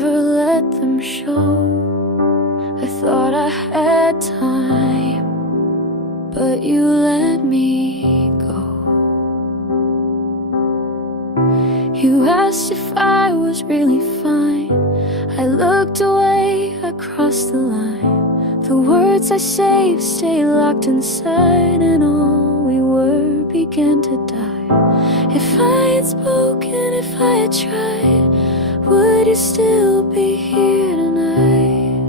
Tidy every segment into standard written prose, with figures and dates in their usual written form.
never let them show. I thought I had time, but you let me go. You asked if I was really fine. I looked away, I crossed the line. The words I saved stay locked inside, and all we were began to die. If I had spoken, if I had tried, would you still be here tonight?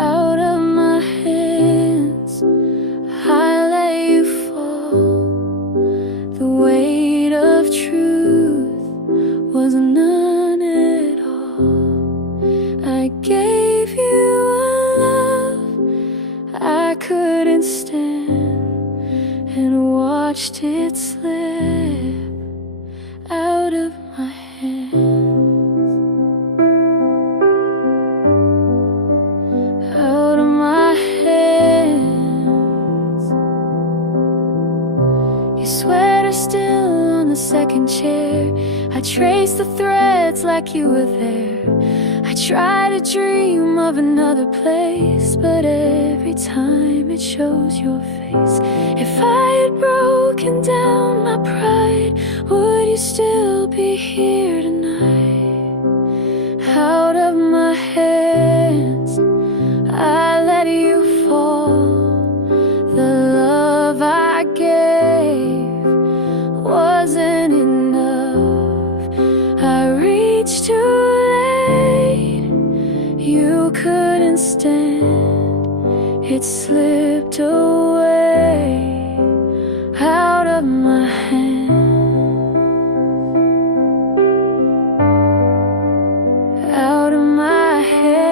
Out of my hands, I let you fall. The weight of truth was none at all. I gave you a love I couldn't stand, and watched it slip out of my hands. Out of my hands. Your sweater still on the second chair. I traced the threads like you were there. I try to dream of another place, but every time it shows your face. If I had broken down my pride, would you still be here tonight? Out of my hands, I let you fall. The love I gave wasn't enough. I reached too late, you couldn't stand. It slipped away out of my hands. Out of my hands.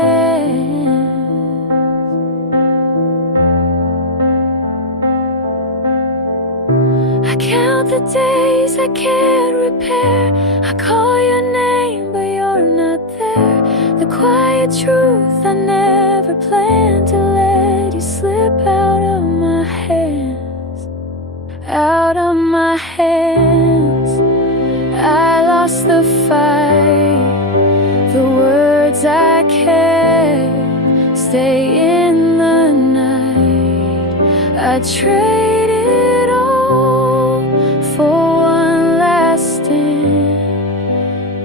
I count the days I can't repair. I call your name, but you're not there. The quiet truth I never planned to let you slip out of my hands. Out of my hands. I lost the fight. The words I kept stay in the night. I traded all for one last stand,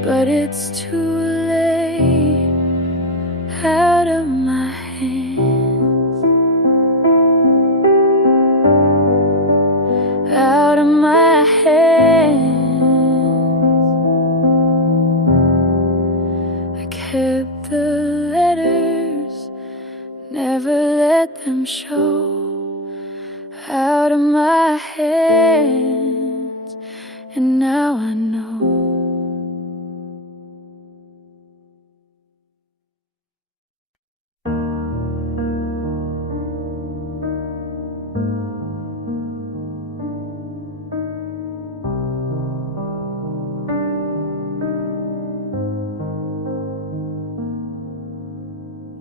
but it's too late. Out of my hands. Out of my hands. I kept the letters, never let them show. Out of my hands, and now I know.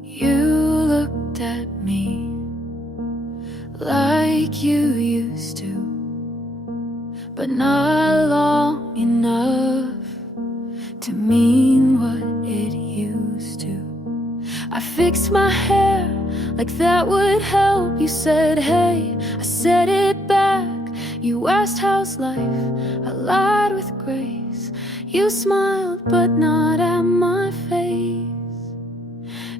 You looked at me like you used to, but not long enough to mean what it used to. I fixed my hair like that would help. You said, hey, I said it back. You asked how's life, I lied with grace. You smiled, but not at my face.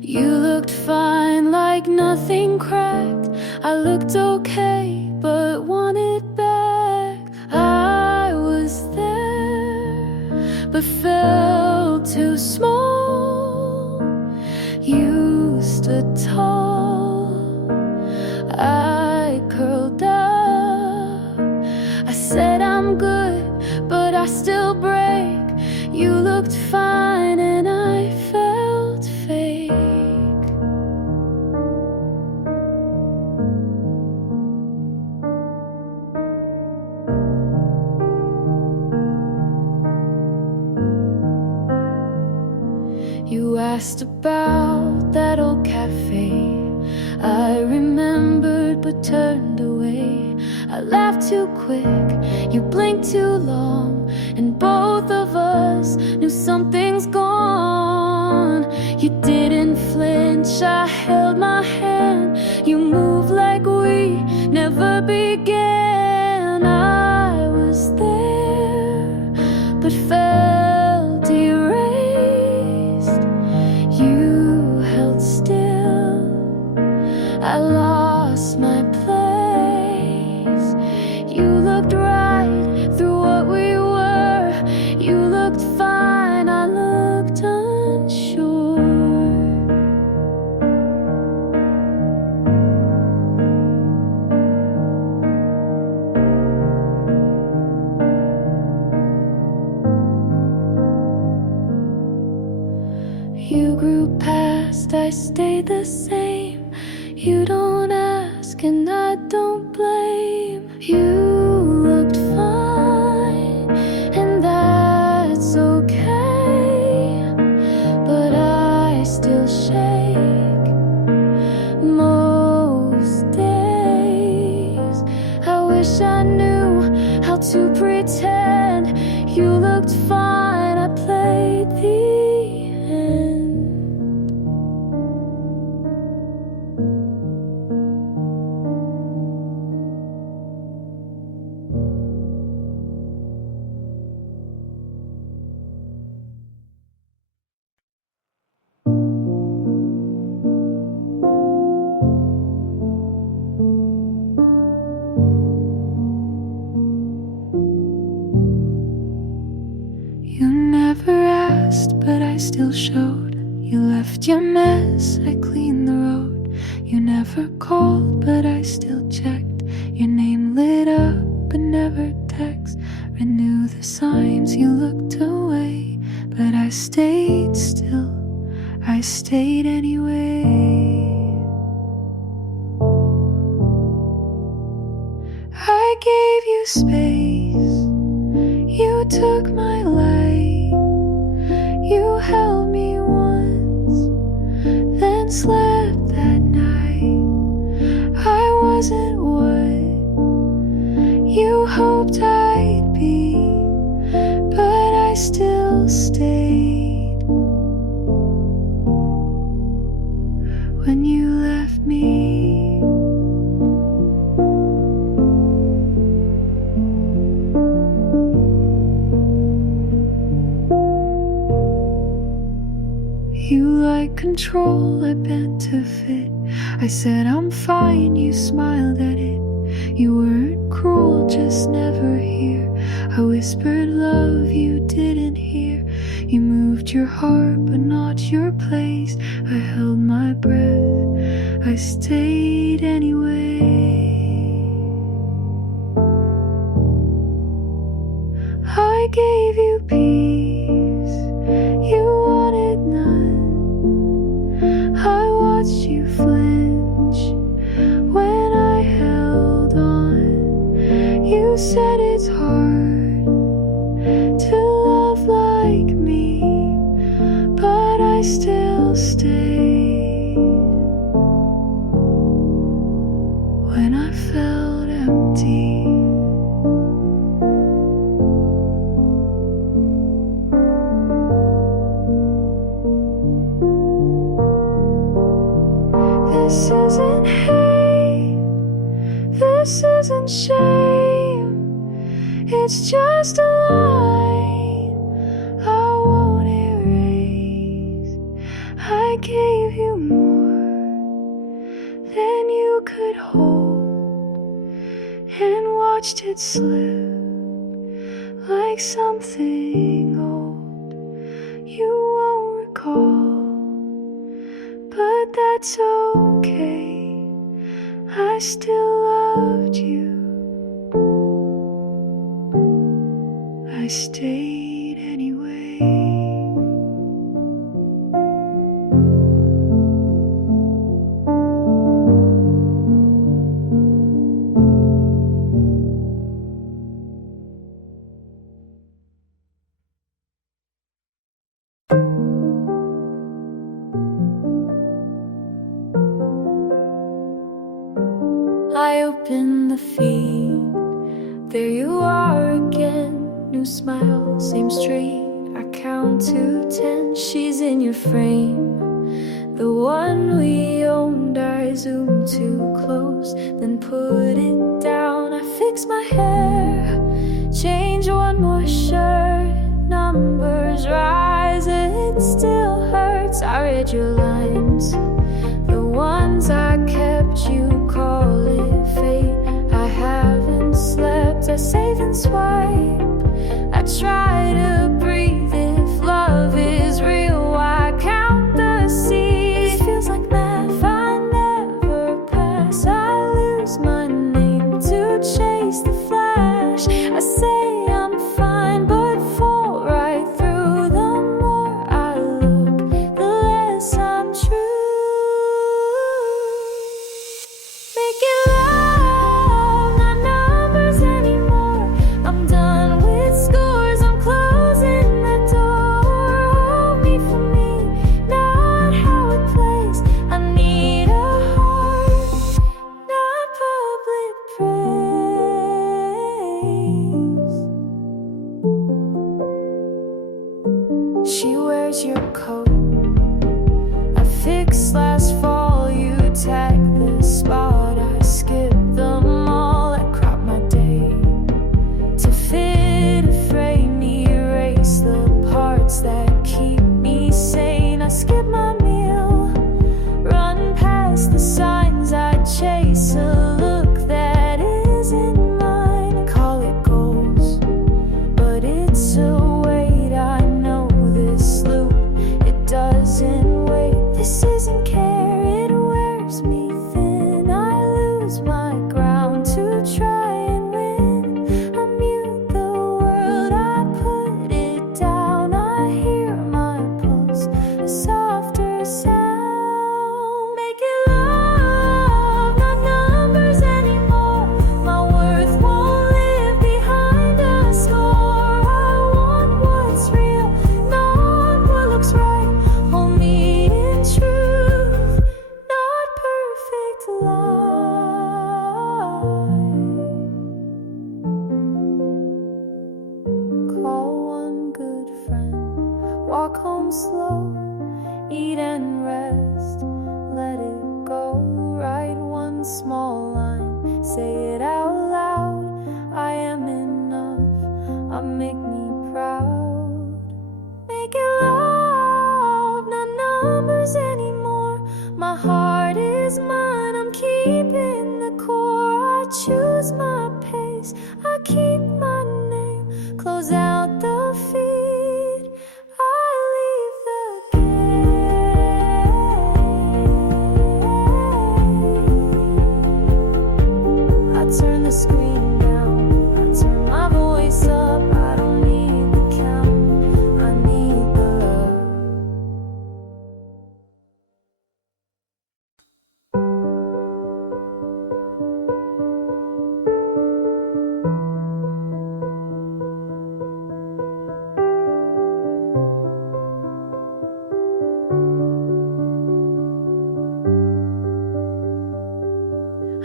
You looked fine, like nothing cracked. I looked okay, but wanted back. I was there, but felt too small. You stood tall, I curled up. I said I'm good, but I still break. You looked fine and I felt fake. You asked about that old cafe. I remembered but turned away. I laughed too quick, you blinked too long, and both of us knew something's gone You didn't flinch, I held my hand. You moved like we never began. I was there, but felt erased. You held still, I lost my place. You looked right through what we were. You looked fine, I looked unsure. You grew past, I stayed the same. You don't ask and I don't blame. You looked fine and that's okay, but I still shake most days. I wish I knew how to pretend. You looked fine, I played the end. You never asked, but I still showed. You left your mess, I cleaned the road. You never called, but I still checked. Your name lit up, but never text. Renew the signs, you looked away, but I stayed still. I stayed anyway. I gave you space. You took my light. You held me once, then slept that night. I wasn't what you hoped I'd be, but I still stayed. When you left me, you like control, I bent to fit. I said I'm fine, you smiled at it. You weren't cruel, just never here. I whispered love, you didn't hear. You moved your heart, but not your place. I held my breath, I stayed anyway. I gave you peace, you wanted none. I watched you flinch when I held on. You said it's hard to love like me, but I still stayed. When I felt empty, this isn't hate, this isn't shame. It's just a line I won't erase. I gave you more than you could hold, and watched it slip like something old you won't recall. But that's okay, I still loved you. I stayed anyway. I open the feed, there you are again. New smile, same street. I count to 10, she's in your frame. the one we owned. I zoomed too close, then put it down. I fixed my hair, change one more shirt. Numbers rise, it still hurts. I read your lines, the ones I kept. You call it fate. I haven't slept, I save and swipe. I try to breathe. If love is real, I count the seas. It feels like math, I never pass. I lose my name to chase the flash. I say I'm fine, but fall right through. The more I look, the less I'm true. Making love, not numbers anymore. I'm done with scores, I'm closing the door. Hold me for me, not how it plays. I need a heart, not public praise. She wears your coat, I fixed last fall. You tagged the spot, I skipped them all. I cropped my day to fit a frame, erase the parts that keep me sane. I skip my meal, run past the signs. I chase a look that isn't mine. Call it goals, but it's a weight. I know this loop, it doesn't wait. This isn't care, it wears me thin. I lose my ground to try and win. I mute the world, I put it down. I hear my pulse, a softer sound. Making love, not numbers anymore. My worth won't live behind a score. I want what's real, not what looks right. Hold me in truth, not perfect life. Call one good friend, walk home slow, eat and rest, let it go. Write one small line, say it out loud. I am enough, make me proud. Making love, not numbers anymore. My heart is mine, I'm keeping the core. I choose my pace, I keep my name. Close out the feed, I leave the gate. I turn the screen down, I turn my voice up. I don't need the count, I need the love.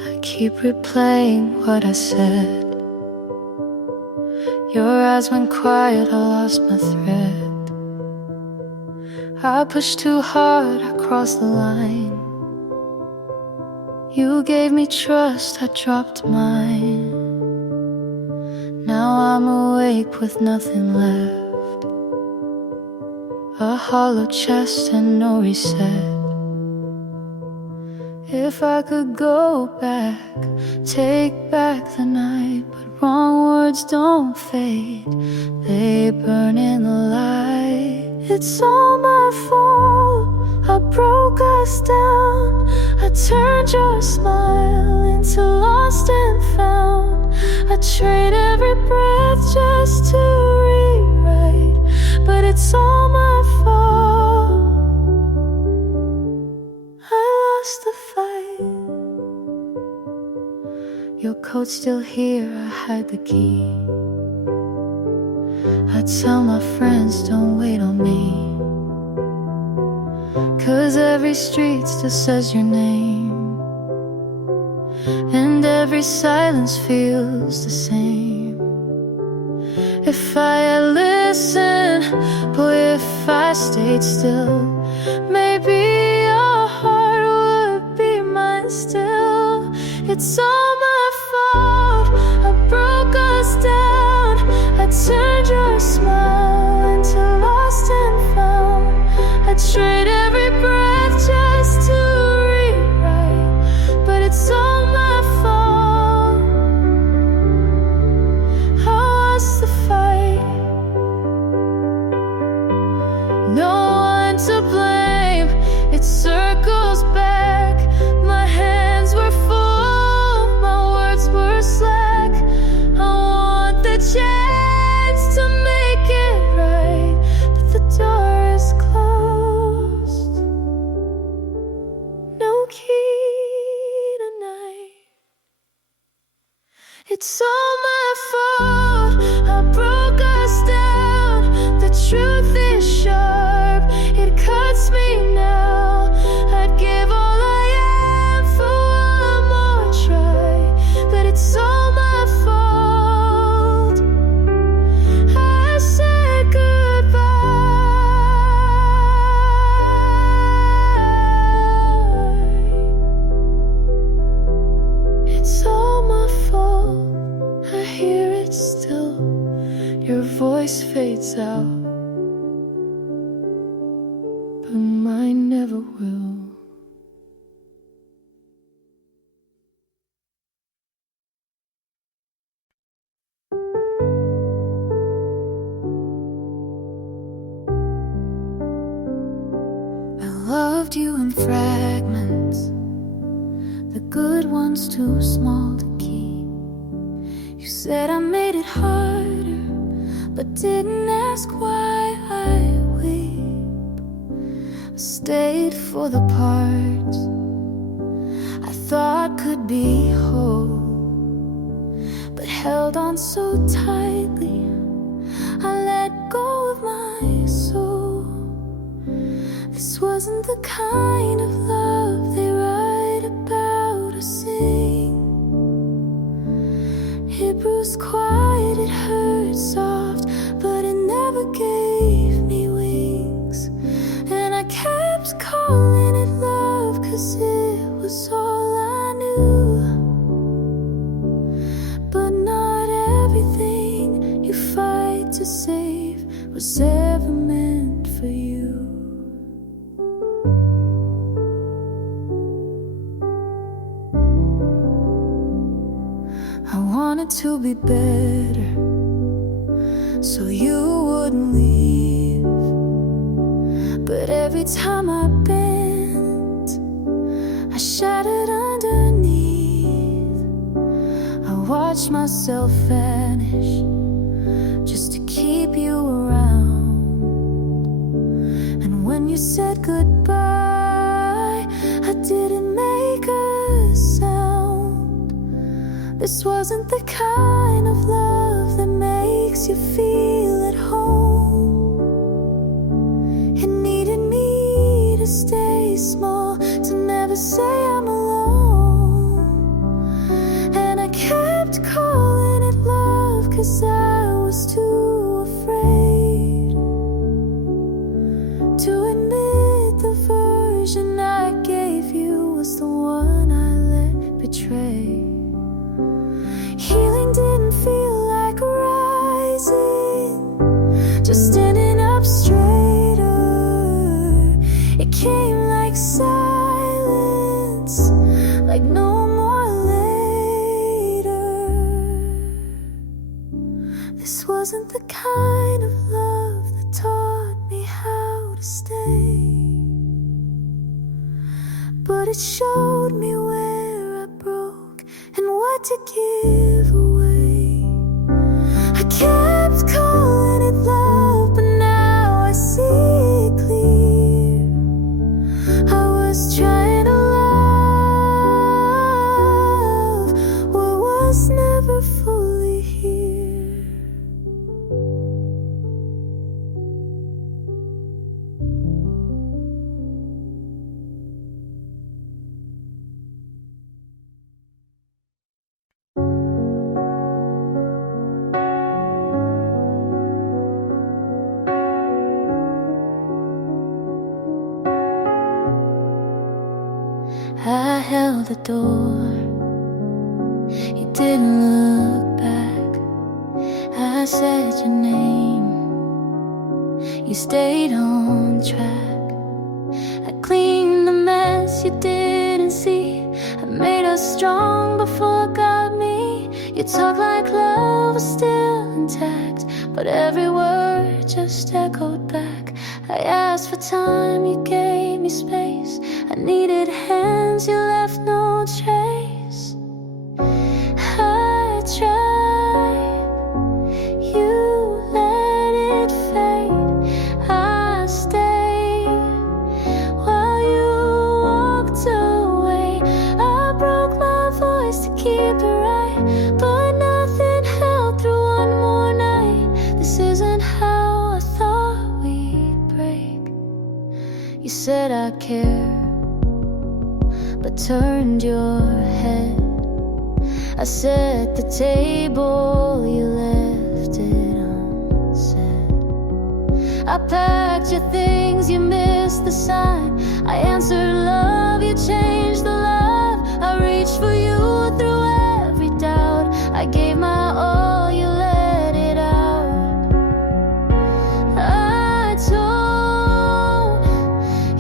I keep replaying what I said. Your eyes went quiet, I lost my thread. I pushed too hard, I crossed the line. You gave me trust, I dropped mine. Now I'm awake with nothing left, a hollow chest and no reset. If I could go back, take back the night. But wrong words don't fade, they burn in the light. It's all my fault, I broke us down. I turned your smile into lost and found. I trade every breath just to rewrite, but it's all my fault. I lost the fight. Your coat's still here, I had the key. I tell my friends, don't wait on me, 'cause every street still says your name, and every silence feels the same. If I had listened, boy, if I stayed still, maybe stand still. It's all my fault. I broke us down. I turned your smile into lost and found. I trade every breath just to rewrite, but it's all my fault. How was the fight? No one to blame. It circles back. My hands were full, my words were slack. I want the chance to make it right, but the door is closed. No key tonight. It's all my fault. I broke us down. The truth is sharp. It cuts me now. I'd give all I am for one more try, but it's all my fault. I said goodbye. It's all my fault. I hear it still. Your voice fades out, but mine never will. I loved you in fragments, the good ones too small to keep. You said I made it harder, but didn't ask why I weep. I stayed for the parts I thought could be whole, but held on so tightly I let go of my soul. This wasn't the kind of love they write about or sing. It bruised quiet, it hurt soft, but it never gave me wings. And I kept calling it love, 'cause it was all I knew. But not everything you fight to save was ever meant for you. I wanted to be better, so you wouldn't leave. But every time I bent, I shattered underneath. I watched myself vanish just to keep you around. And when you said goodbye, I didn't make a sound. This wasn't the kind of love that makes you feel at home. It needed me to stay small, to never say I'm alone. And I kept calling it love, 'cause I was too afraid to admit the version I gave you was the one I let betray. Healing didn't feel like rising, just standing up straighter. It came like silence, like no more later. This wasn't the kind of love that taught me how to stay, but it showed me where I broke and what to give away. I kept calling it love, but now I see it clear. I was trying to love what was never fully here. held the door. You didn't look back. I said your name. You stayed on track. I cleaned the mess you didn't see. I made us strong before God me. You talk like love was still intact, but every word just echoed back. I asked for time, you gave me space. I needed hands, you left no trace. I tried, you let it fade. I stayed while you walked away. I broke my voice to keep it right, but nothing held through one more night. This isn't how I thought we'd break. You said I care, but turned your head. I set the table, you left it unsaid. I packed your things, you missed the sign. I answered love, you changed the love. I reached for you through every doubt. I gave my all, you let it out. I told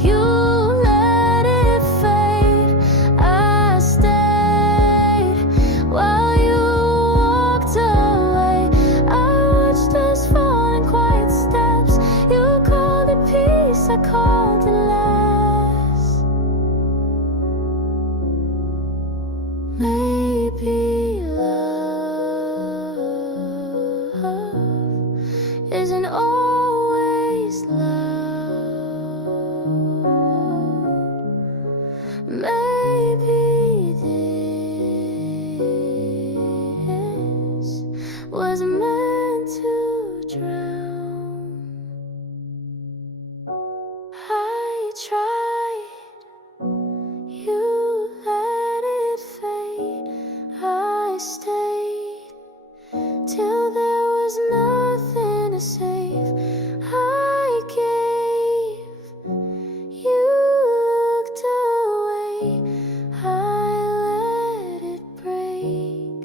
you, let it fade. I stayed while you walked away. I watched us fall in quiet steps. You called it peace, I called it less. Maybe love isn't always loud. Maybe this was meant to drown. I tried, you let it fade. I stayed till there was nothing to save. I gave, you looked away. I let it break,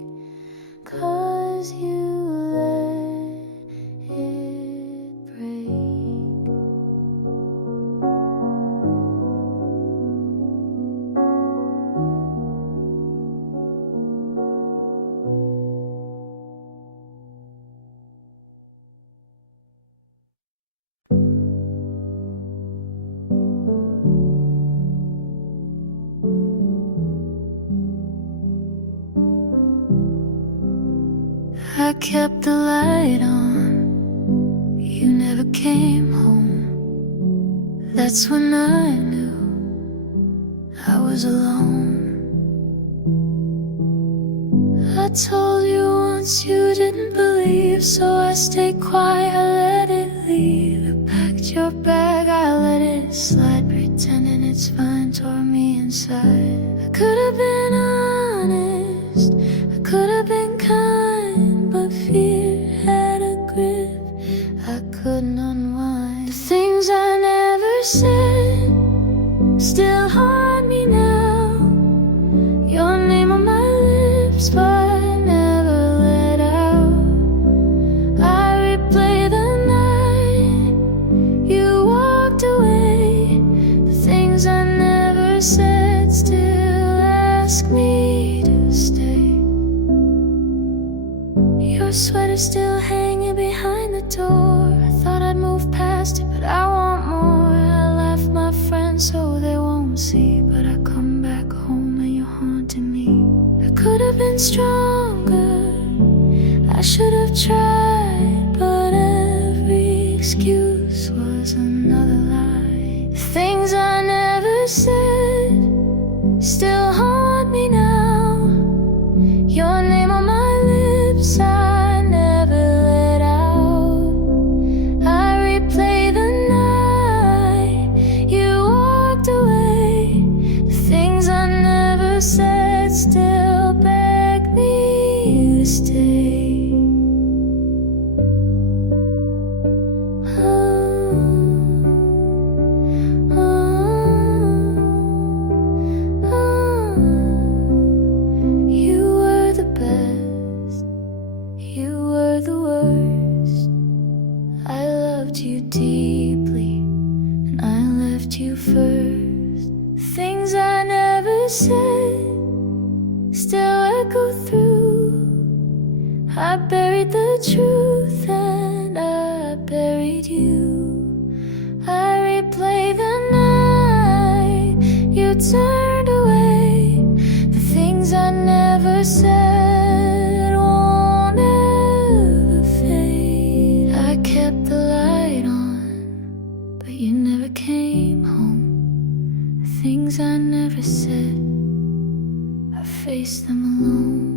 'cause you let it break. I kept the light on, you never came home. That's when I knew I was alone. I told you once, you didn't believe, so I stayed quiet, I let it leave. You packed your bag, I let it slide, pretending it's fine, tore me inside. I could have been honest, I could have been kind, but fear had a grip I couldn't unwind. The things I never said still haunt me now. Your name on my lips, but never let out. I replay the night you walked away. The things I never said still ask me to stay. Your sweater still hanging behind the door. I thought I'd move past it, but I want more. I left my friends so they won't see, but I come back home and you're haunting me. I could have been stronger, I should have tried, but every excuse was another lie. The things I never said still haunt me now. Your name on my lips, I never let out. I replay the night you walked away. The things I never said still beg me to stay. you first. Things I never said still echo through. I buried the truth and I buried you. I replay the night you turned away. The things I never said won't ever fade. I kept the light on, but you never came home. The things I never said, I faced them alone.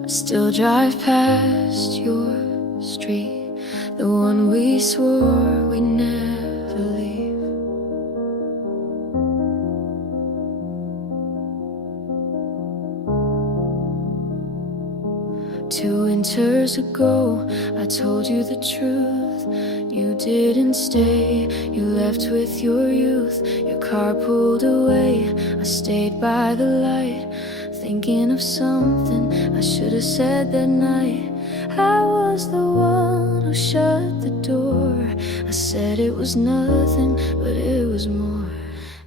I still drive past your street, the one we swore we'd never leave. Two winters ago, I told you the truth. You didn't stay, you left with your youth. Your car pulled away, I stayed by the light, thinking of something I should have said that night. I was the one who shut the door. I said it was nothing, but it was more.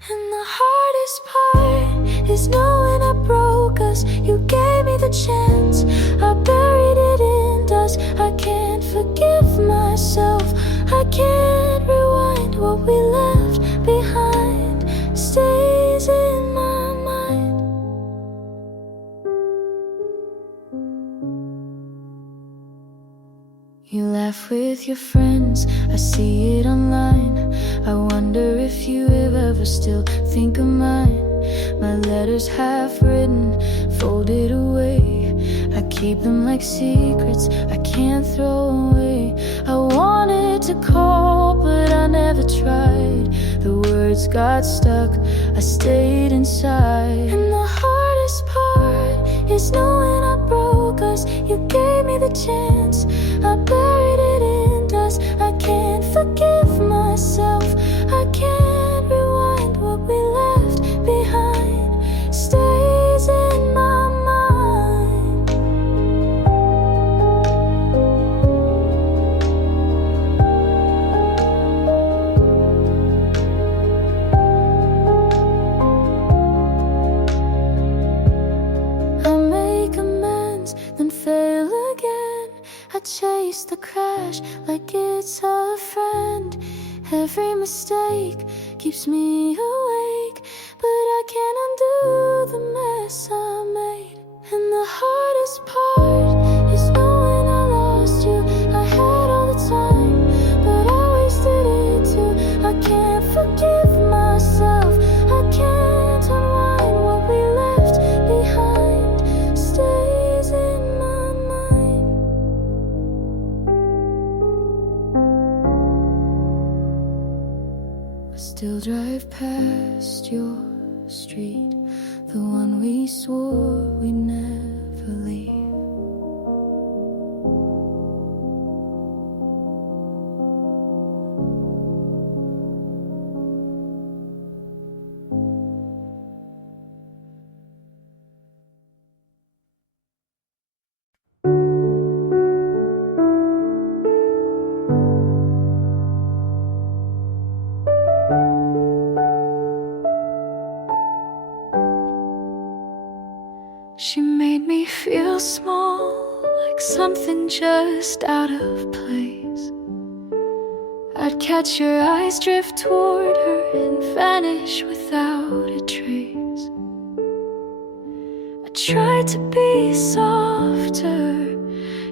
And the hardest part is knowing I broke us. You gave me the chance, I buried it in dust. I can't forgive myself, I can't rewind. What we left behind stays in my mind. You laugh with your friends, I see it online. I wonder if you ever still think of mine. My letters half written, folded away. I keep them like secrets I can't throw away. I wanted to call, but I never tried. The words got stuck, I stayed inside. And the hardest part is knowing I broke us. You gave me the chance, I buried it in dust. I can't forgive myself, I can't rewind. What we left behind stays in my mind. I make amends, then fail again. I chase the crash like it's a friend. Every mistake keeps me awake, but I can't undo the mess I made. And the hardest part is knowing I lost you. I had all the time, but I wasted it too. I can't forgive myself, I can't unwind. What we left behind stays in my mind. I still drive past your street, the one we swore we'd never leave. She made me feel small, like something just out of place. I'd catch your eyes drift toward her and vanish without a trace. I tried to be softer,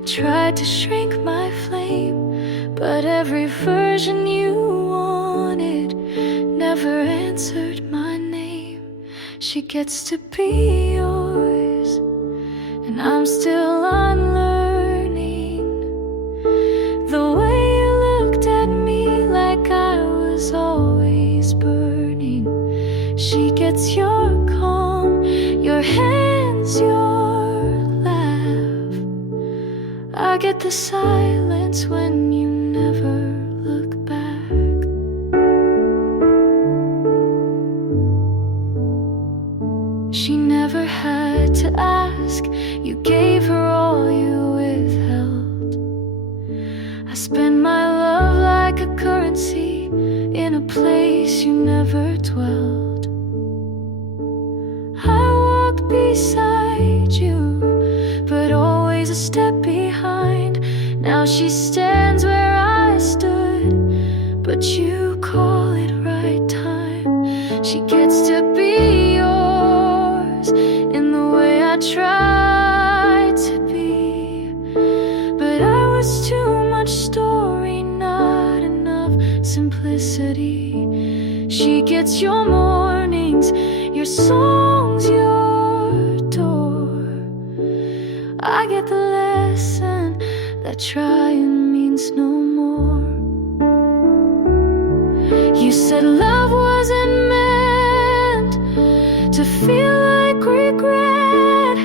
tried to shrink my flame, but every version you wanted never answered my name. She gets to be yours, and I'm still unlearning the way you looked at me like I was always burning. She gets your calm, your hands, your laugh. I get at the silence when you never look back. She never had to ask, you gave her all you withheld. I spend my love like a currency in a place you never dwelled. I walked beside you, but always a step behind. Now she stands where I stood, but you call it right time. She gets to be yours in the way I tried to be, but I was too much story, not enough simplicity. She gets your mornings, your songs, your door. I get the lesson that trying means no more. You said love wasn't meant to feel like regret,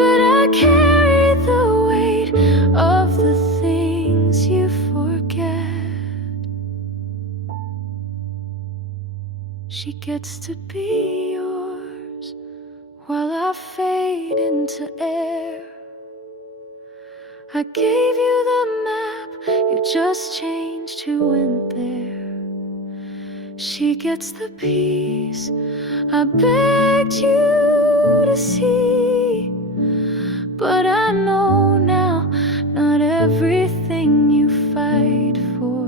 but I carry the weight of the things you forget. She gets to be yours while I fade into air. I gave you the map, you just changed who went there. She gets the peace I begged you to see, but I know now not everything you fight for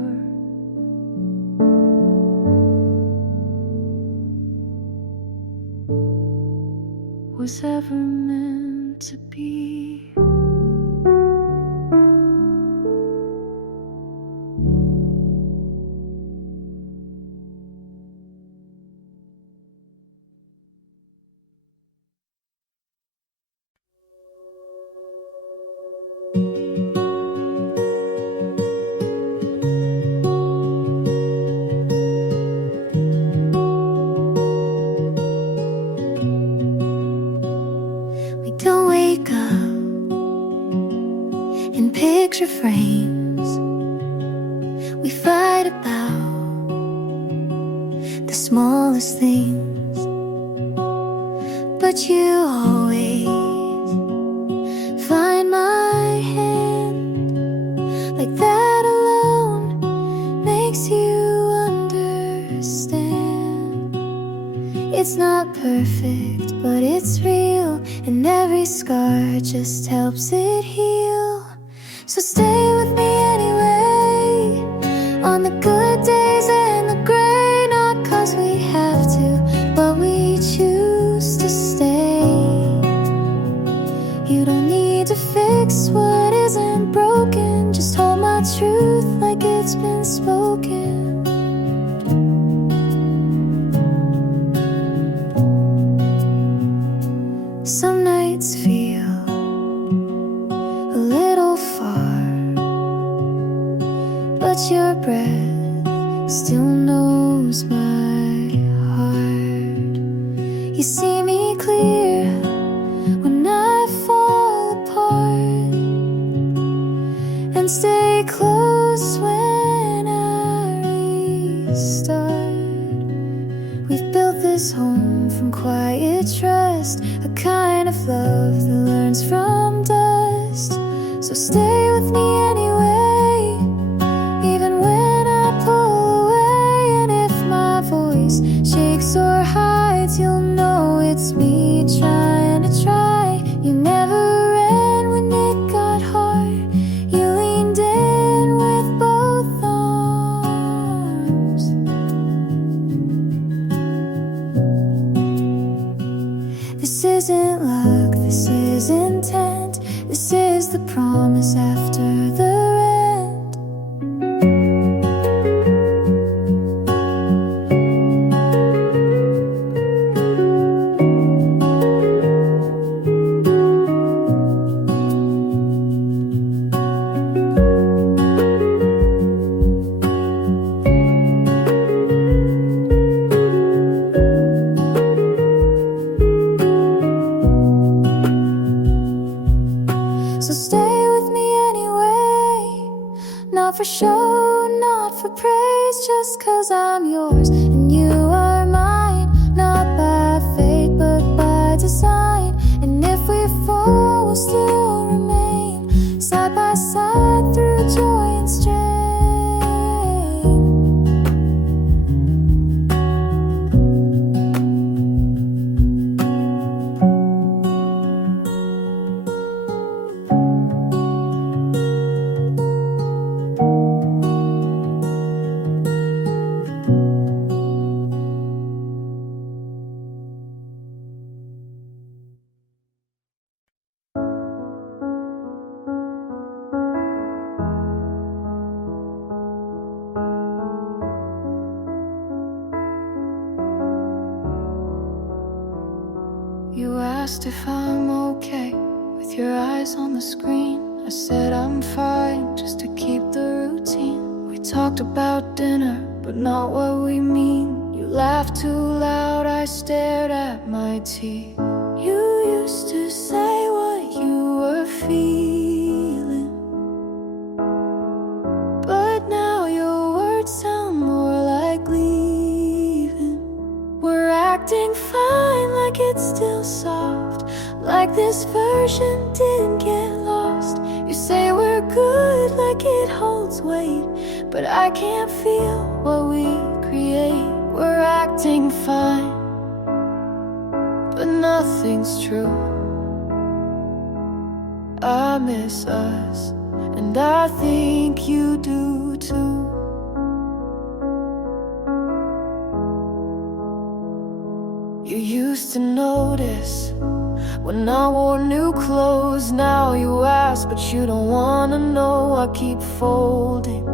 was ever meant to be. We don't wake up in picture frames. We fight about the smallest things, but you always find my hand. Like that alone makes you understand. It's not perfect, but it's real, and every scar just helps it heal. So stay with me anyway, on the good days and the gray. Not 'cause we have to, but we choose to stay. You don't need to fix what isn't broken, just hold my truth like it's been spoken. Some nights feel a little far, but your breath still knows my heart. You see me clear when I fall apart, and stay close when I restart. We've built this home from quiet trust, a kind of love that learns from dust. So stay with me anyway, even when I pull away. And if my voice shakes or hides, you'll know it's me trying to try. You never ran when it got hard, you leaned in with both arms. This isn't luck, this isn't time. Not for show, not for praise, just 'cause I'm yours and you are mine. Not by fate, but by design. And if we fall, we'll still remain side by side through joy and strain. You asked if I'm okay with your eyes on the screen. I said I'm fine, just to keep the routine. We talked about dinner, but not what we mean. You laughed too loud, I stared at my tea. You used to say what you were feeling, but now your words sound more like leaving. We're acting fine, like it's still soft, like this version didn't get lost. You say we're good, like it holds weight, but I can't feel what we create. We're acting fine, but nothing's true. I miss us, and I think you do too. You used to notice when I wore new clothes. Now you ask, but you don't wanna know. I keep folding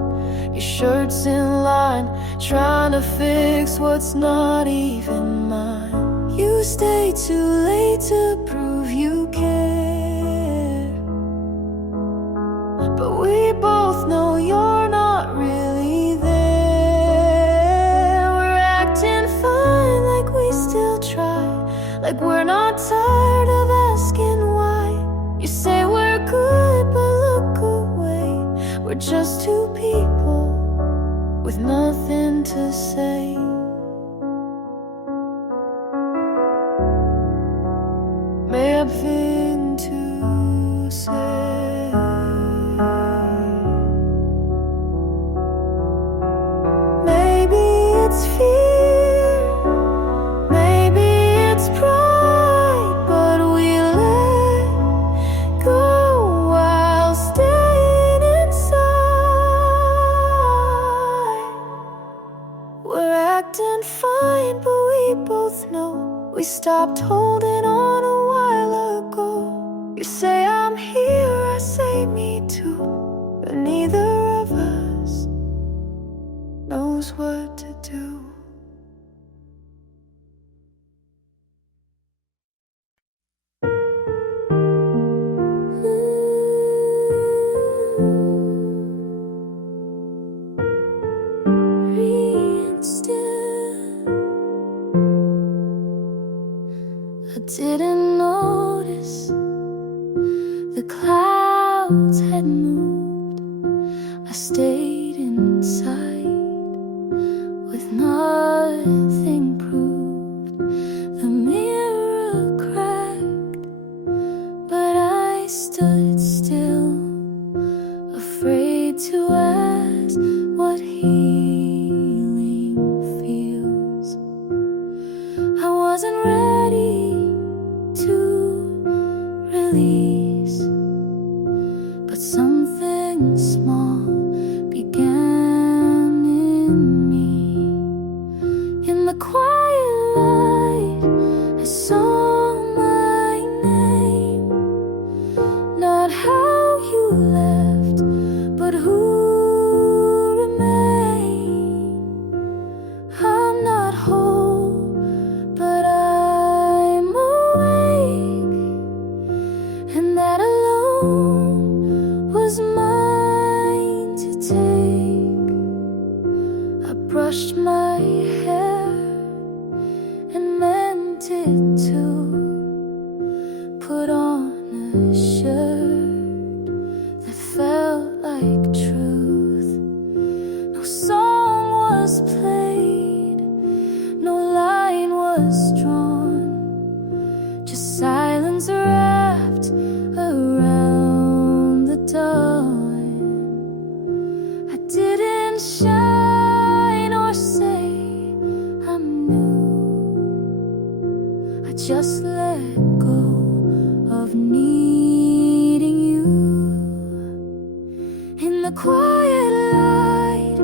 your shirts in line, trying to fix what's not even mine. You stay too late to prove you care, but we both know you're not really there. We're acting fine, like we still try, like we're not tired of asking why. You say we're good, but look away. We're just two people with nothing to say. May have been to say. Maybe it's fear, maybe it's pride, but we let go while staying inside. We're acting fine, but we both know we stopped holding on a while ago. You say I'm here, I say me too, but neither of us knows what to do. I didn't notice the clouds had moved. I stayed inside with nothing proved. The mirror cracked, but I stood still, afraid to ask what healing feels. I wasn't ready to release, but something small began in me. In the quiet light, I saw my name, not how you left, but who shine or say I'm new. I just let go of needing you. In the quiet light,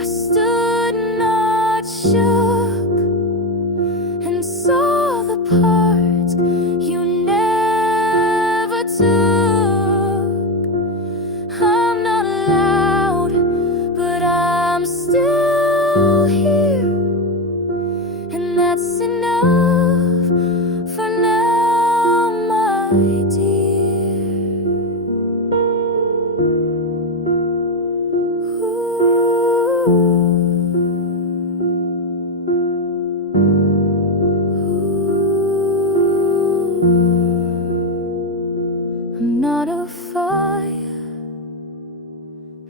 I stood not shook and saw the parts you never took. I'm not loud, but I'm still here, and that's enough for now, my dear. I'm not a fire,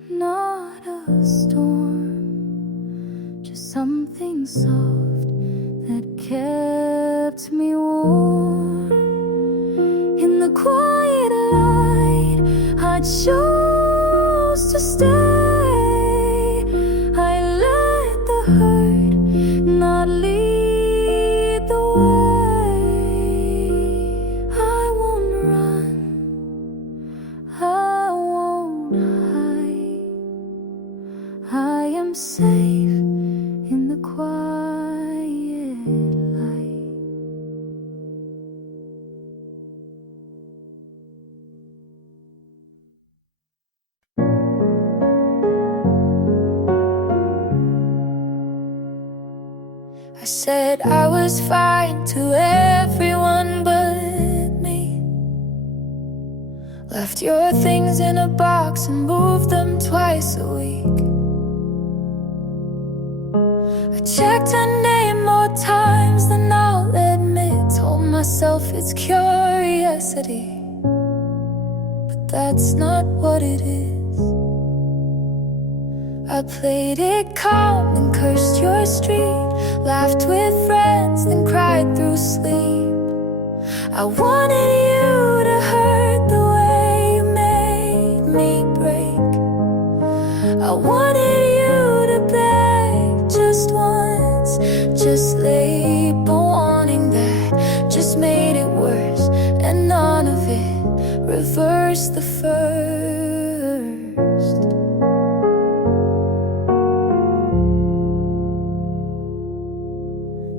not a storm, just something soft that kept me warm. In the quiet light, I chose to stay. I let the hurt not lead the way. I won't run, I won't hide. I am safe in the quiet light. I said I was fine to everyone but me. Left your things in a box and moved them twice a week. I checked her name more times than I'll admit. Told myself it's curiosity, but that's not what it is. I played it calm and cursed your street, laughed with friends, then cried through sleep. I wanted you to hurt the way you made me break. I wanted you to beg just once, just label wanting that just made it worse, and none of it reversed the first.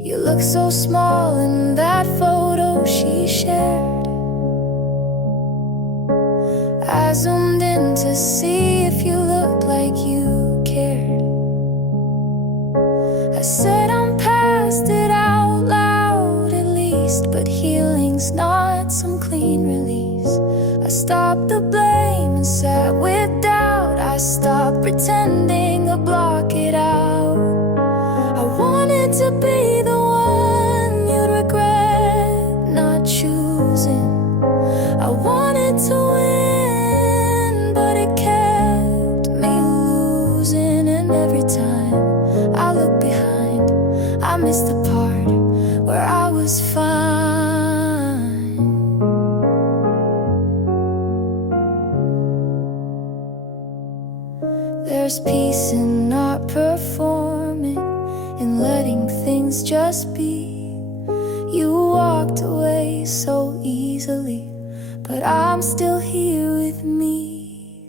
You look so small in that photo she shared. I zoomed in to see if you looked like you cared. I said I'm past it out loud at least, but healing's not some clean release. I stopped the blame and sat with doubt. I stopped pretending to block it out. I wanted to be the one you'd regret not choosing. I wanted to win, but it kept me losing. And every time I look behind, I miss the part where I was fine. There's peace in not performing, in letting things just be. You walked away so easily, but I'm still here with me.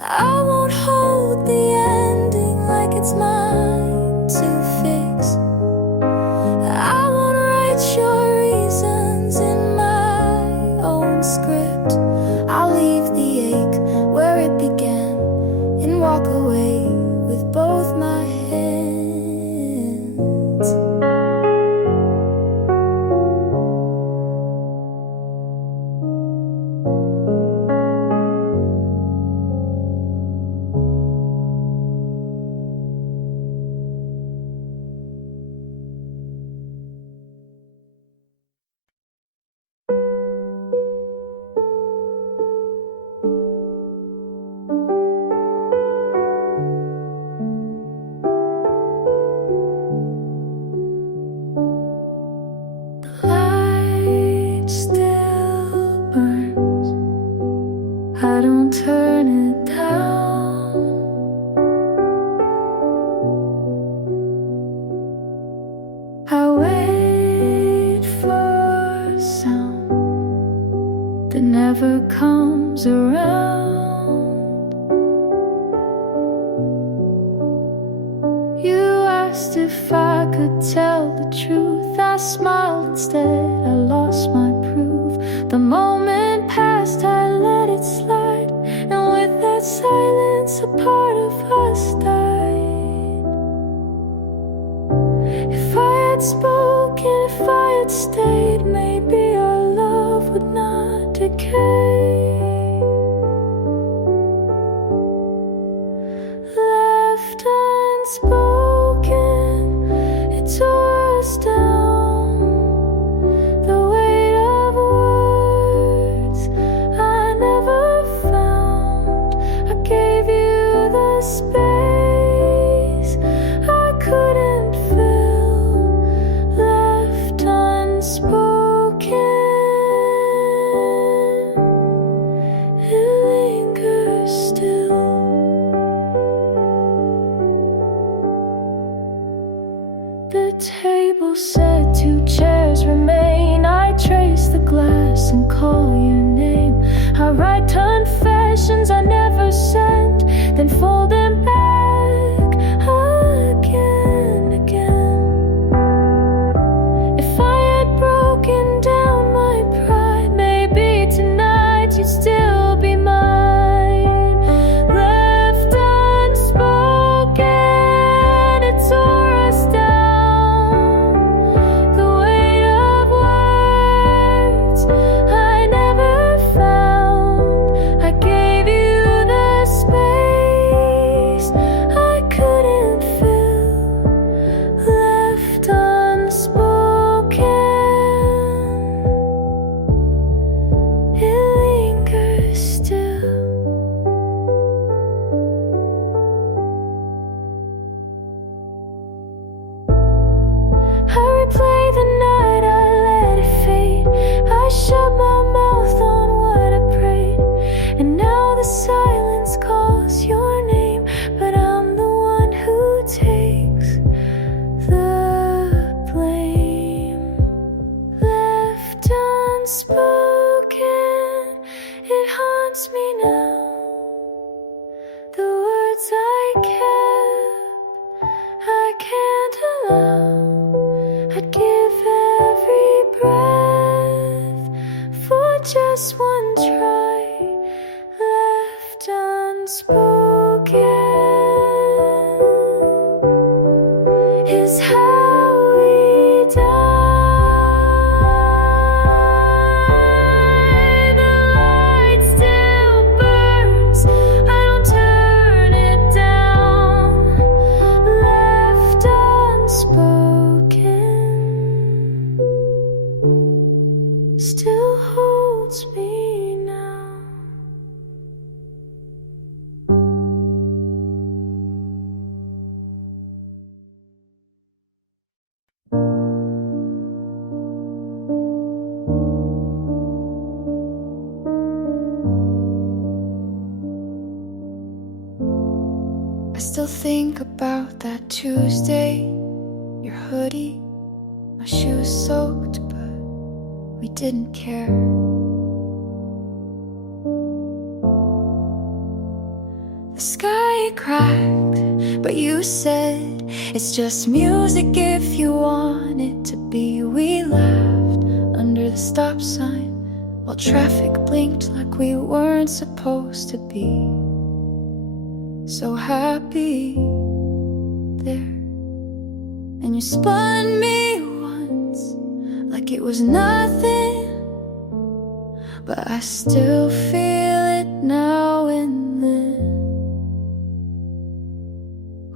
I won't hold the ending like it's mine to fix. I won't write your reasons in my own script. I'll leave the ache where it began and walk away with both my hands. asked if I could tell the truth. I smiled instead, I lost my proof. The moment passed, I let it slide, and with that silence, a part of us died. If I had spoken, if I had stayed, maybe our love would not decay. Left unspoken, it tore us down. The weight of words I never found. I gave you the space I couldn't fill. Left unspoken, it lingers still. The table said 2 chairs remain. I trace the glass and call your name. I write confessions I never sent, then fold them back again, again. If I had broken down my pride, maybe tonight you'd still be mine. Left unspoken, it tore us down. The weight of words I never found. I gave you the space I couldn't fill. Left unspoken, it lingers still. I replay the night, I let it fade. I shut my mouth on what I prayed, and now the silence calls your name, but I'm the one who takes the blame. Left unspoken, it haunts me now. The words I kept, I can't allow. I'd give every breath for just one try. Left unspoken is how we die. The light still burns, I don't turn it down. Left unspoken still holds me now. I still think about that Tuesday, your hoodie, my shoes soaked, but we didn't care. The sky cracked, but you said it's just music if you want it to be. We laughed under the stop sign while traffic blinked like we weren't supposed to be. So happy there, and you spun me once like it was nothing, but I still feel it now and then.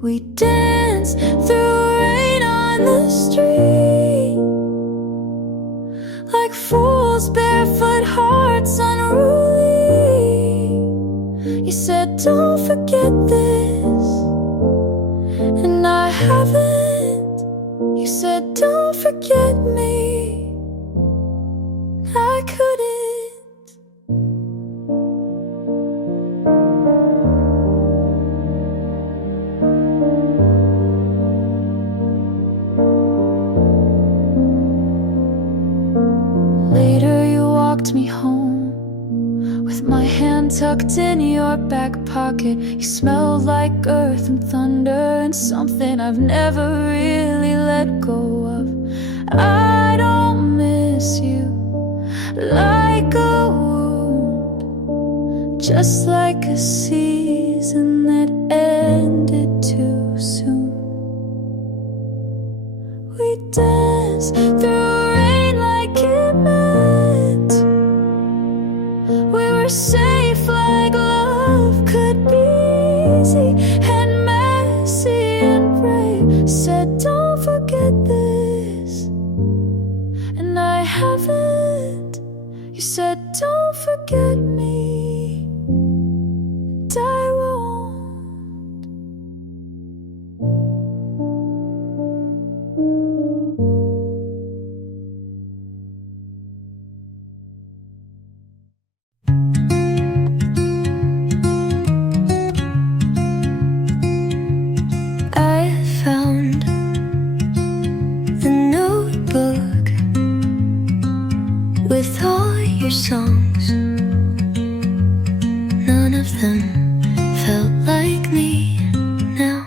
We danced through rain on the street like fools, barefoot hearts unruly. You said don't forget this, and I haven't. You said don't forget me, I couldn't. Later you walked me home with my hand tucked in your back pocket. You smelled like earth and thunder, and something I've never really let go of. I don't miss you like a wound, just like a season that ended too soon. We danced through rain like it meant we were safe, like love could be easy and messy and brave. Said don't forget this, and I haven't. You said don't forget me, and I won't. I found the notebook with all your songs. None of them felt like me now.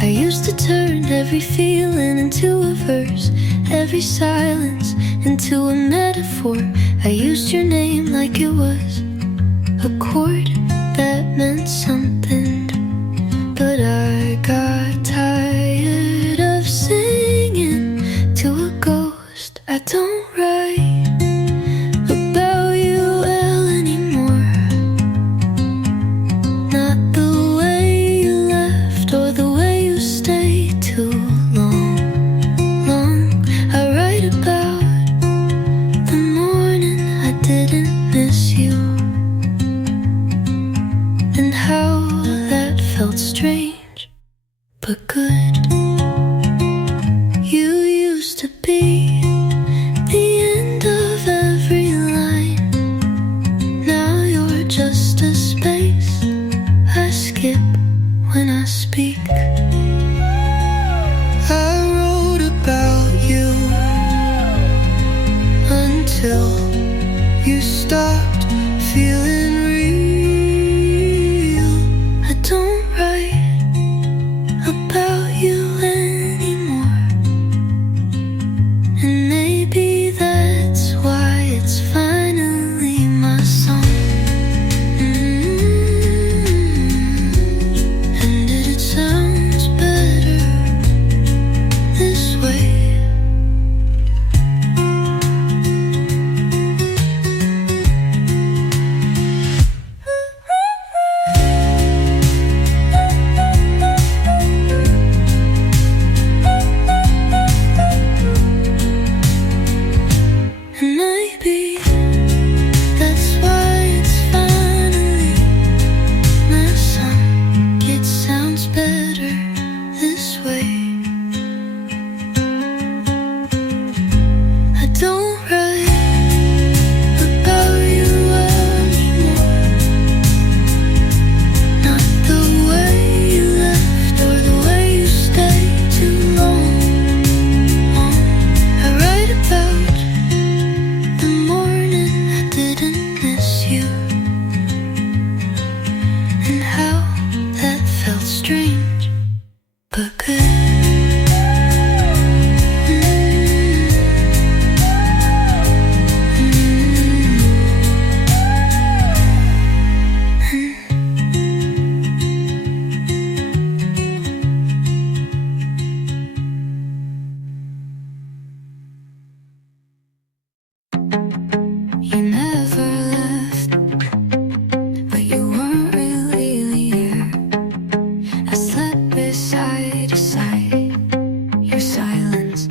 I used to turn every feeling into a verse, every silence into a metaphor. I used your name like it was a chord that meant something, but I got tired of singing to a ghost. I don't write about you well anymore. Not the way you left or the way you stayed too long. I write about the morning I didn't miss you, and how that felt strange but good. You used to be the end of every line. Now you're just a space I skip when I speak. I wrote about you until you stopped feeling real. I don't write about you anymore, and maybe that's why it's finally my song. And it sounds better this way. And maybe that's why it's finally my song. It sounds better this way. I don't write about you anymore. Not the way you left or the way you stayed too long. I write about the morning I didn't miss you, and how that felt strange but good. You never left, but you weren't really here. I slept beside your side, your silence.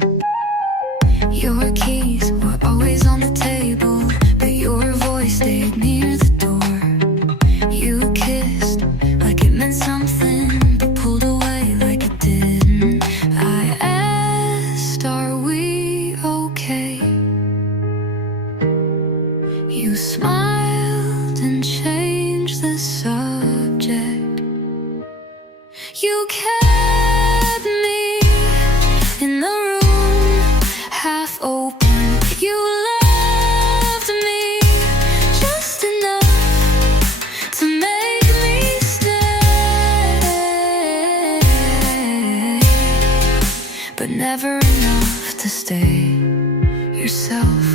Your keys were always on the table, but your voice stayed near the door. You kissed like it meant something, but pulled away like it didn't. I asked, are we okay? You smiled and changed the subject. You kept me in the room, half open. You loved me just enough to make stay yourself.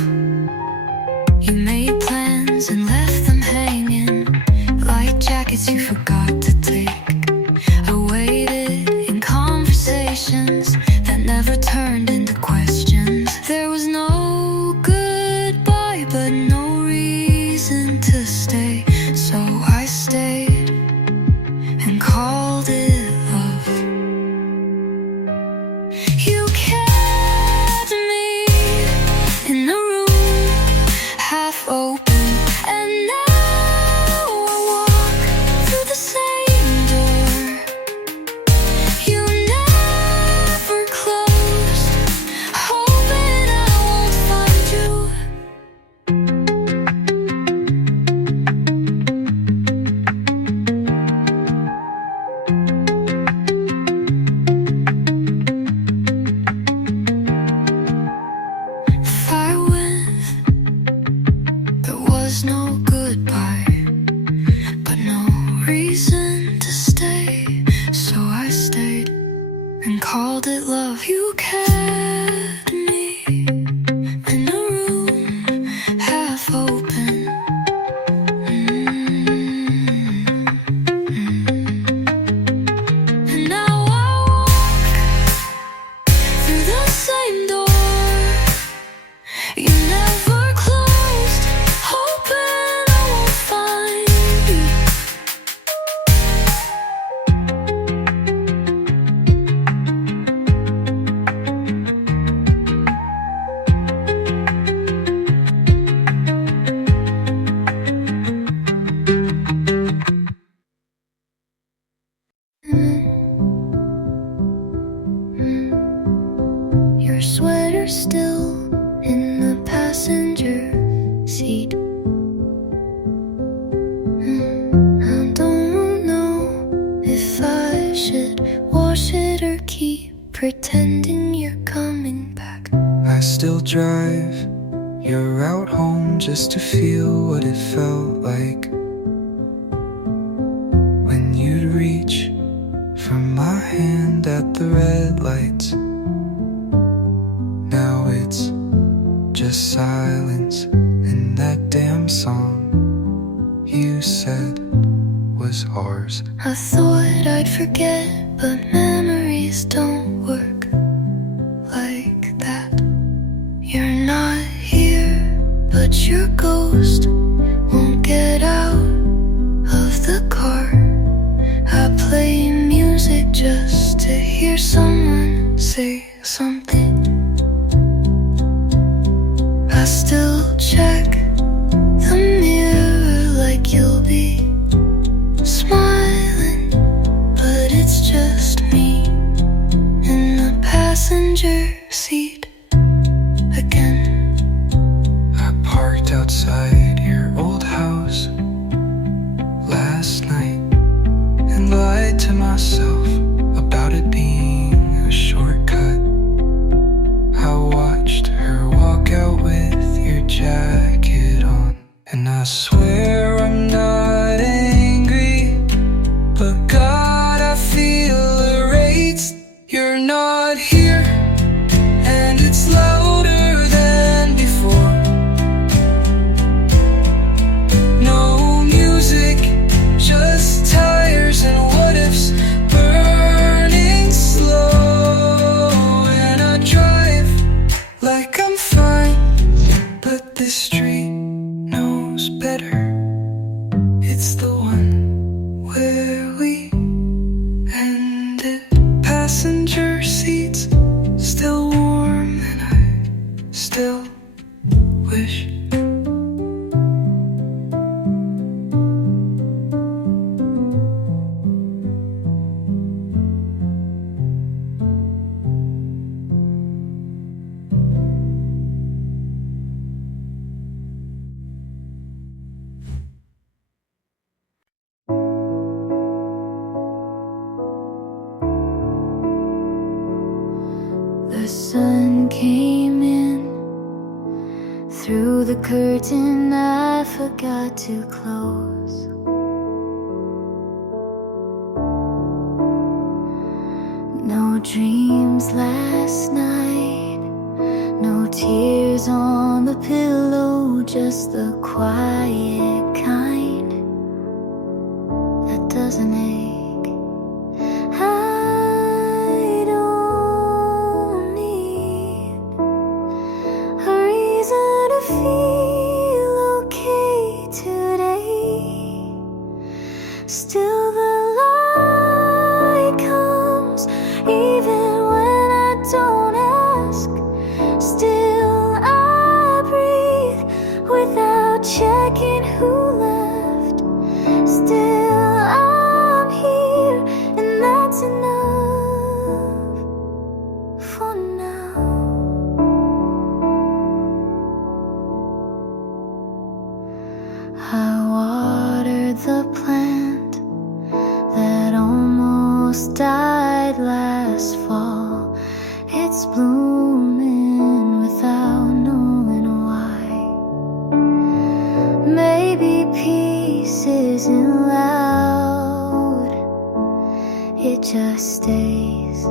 You made plans and left them hanging like jackets you forgot to take. I waited in conversations that never turned into questions. There was no goodbye, but no reason to stay. So I stayed and called it love. You kept me in the room, half open, and now I walk through the same door. You never closed, hoping I won't find you. If I went, there was no goodbye, but no reason to stay. So I stayed and called it love. You kept me in a room half open. And now I walk through the same door. You never closed, hoping I won't find you. Your sweater still in the passenger seat. I don't know if I should wash it or keep pretending you're coming back. I still drive your route home just to feel what it felt like when you'd reach for my hand at the red lights. Now it's just silence in that damn song you said was ours. I thought I'd forget, but memories don't work like that. You're not here, but your ghost won't get out of the car. I play music just to hear someone say something. I still check the mirror like you'll be smiling, but it's just me in the passenger seat again. I parked outside your old house last night and lied to myself about it being a shortcut. I watched her walk out with your jacket on, and I swear I'm not angry, but God, I feel erased. You're not here, and it's louder than before. No music, just tires and what ifs burning slow. And I drive like I'm fine, but this street knows better. It's the one where we ended. Passenger seats still warm, and I still wish. The sun came in through the curtain I forgot to close. No dreams last night, tears on the pillow, just the quiet kind that doesn't ache. I don't need a reason to feel okay today. Still the light comes even when I don't ask. Still I breathe without checking who left. Still I'm here, and that's enough for now. I watered the plant that almost died last fall. It's blooming without knowing why. Maybe peace isn't loud, it just stays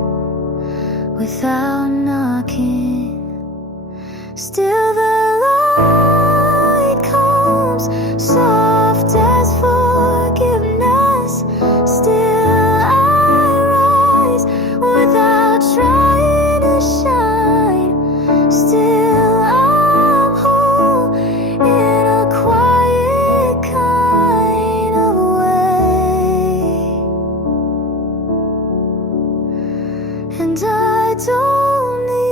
without knocking. Still the light comes soft as forgiveness. Still I rise without trying to shine. Still I'm whole in a quiet kind of way. And I don't need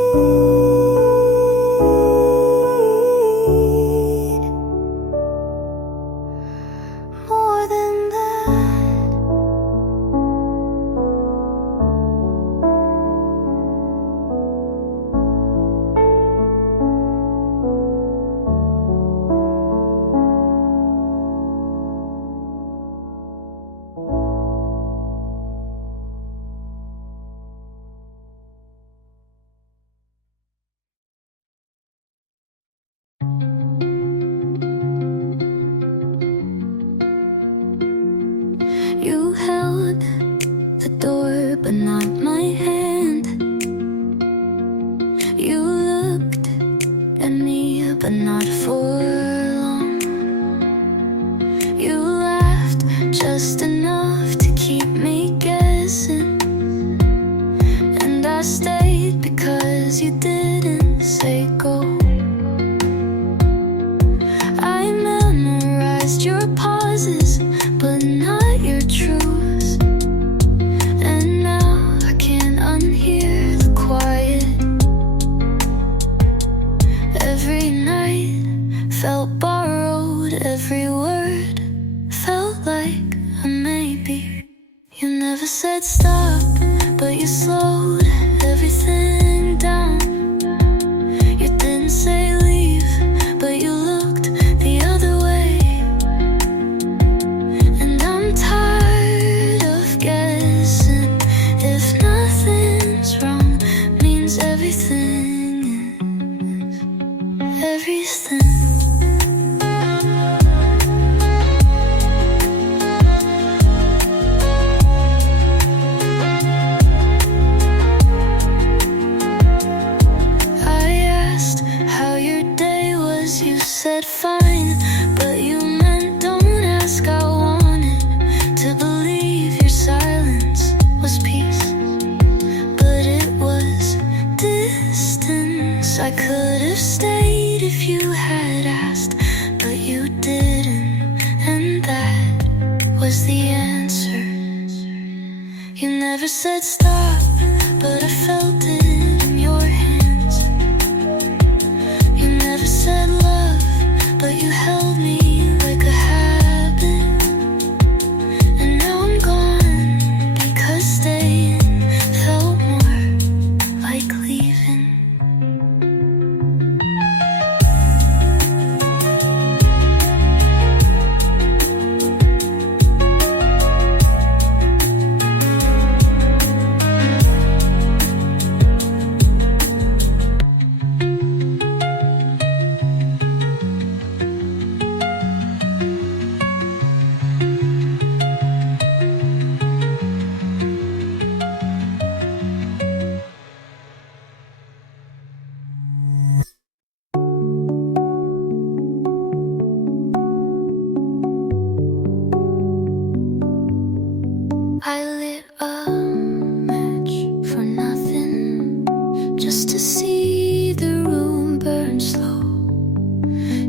more than that. You held the door, but not my hand. You looked at me, but not for long. You laughed just enough to keep me guessing, and I stayed because you didn't say go. I memorized your pauses, but not your truths. And now I can't unhear the quiet. Every night felt borrowed, every word felt like a maybe. You never said stop, but you slowed everything down. You didn't say leave, but you looked the other way. And I'm tired of guessing if nothing's wrong means everything is everything. I asked how your day was, you said fine, but you meant don't ask. I wanted to believe your silence was peace, but it was distance. I could have stayed if you had asked, but you didn't, and that was the answer. You never said stop, but I felt it in your hands. You never said love, but you held me like a habit. And now I'm gone because staying felt more like leaving. I lit a match for nothing, just to see the room burn slow.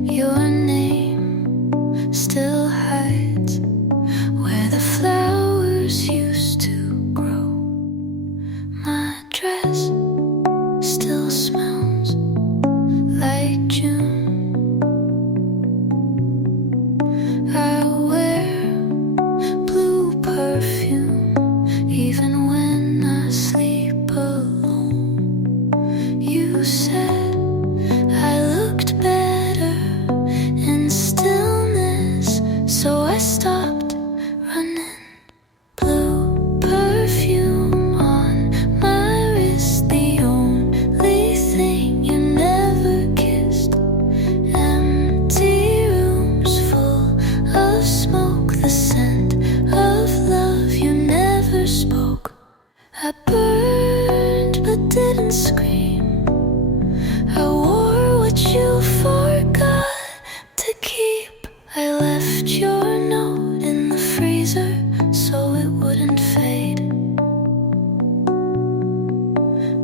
Your name still hides where the flowers used to grow. My dress still smells like June. I wear blue perfume even when I sleep alone. You said I looked better in stillness, so I stopped running. Blue perfume on my wrist, the only thing you never kissed. Empty rooms full of smoke, the scent of love you never spoke. I burned but didn't scream. I wore what you forgot to keep. I left your note in the freezer so it wouldn't fade,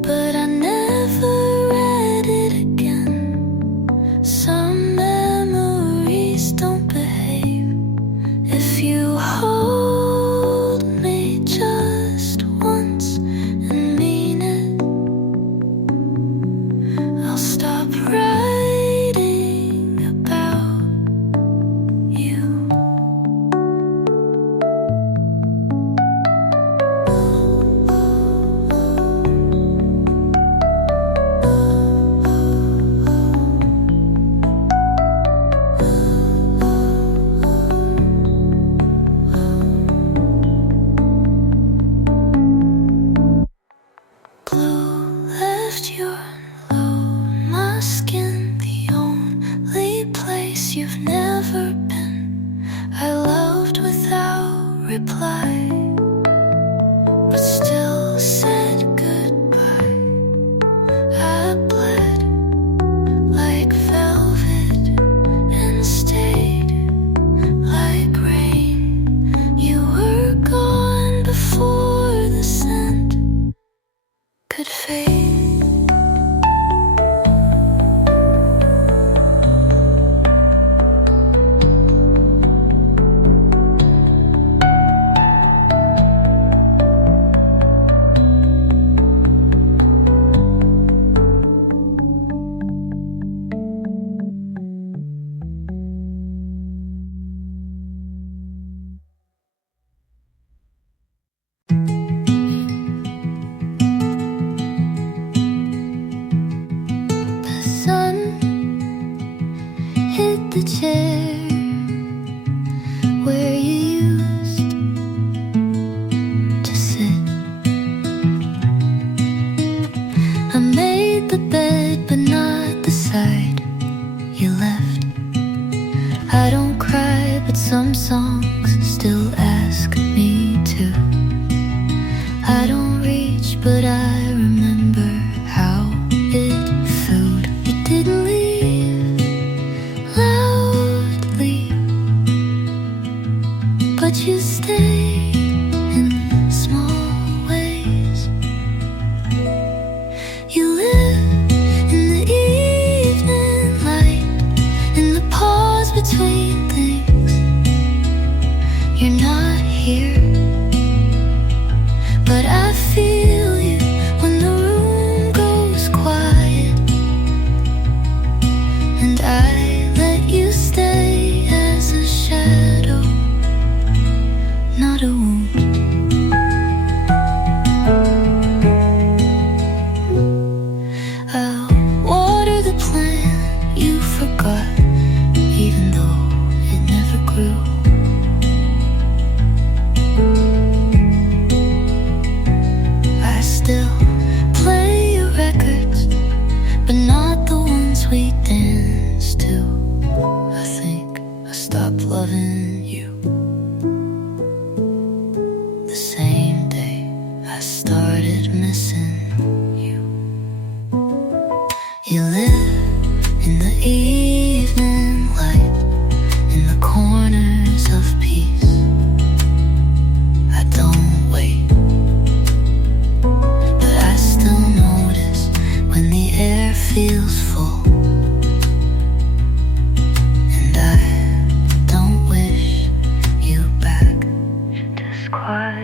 but I never read it again. Some memories don't behave. If you hold me just once and mean it, I'll stop writing about you. Blue left your alone, my skin, the only place you've never been. I loved without reply, but still said goodbye. I bled like velvet and stayed like rain. You were gone before the scent could fade.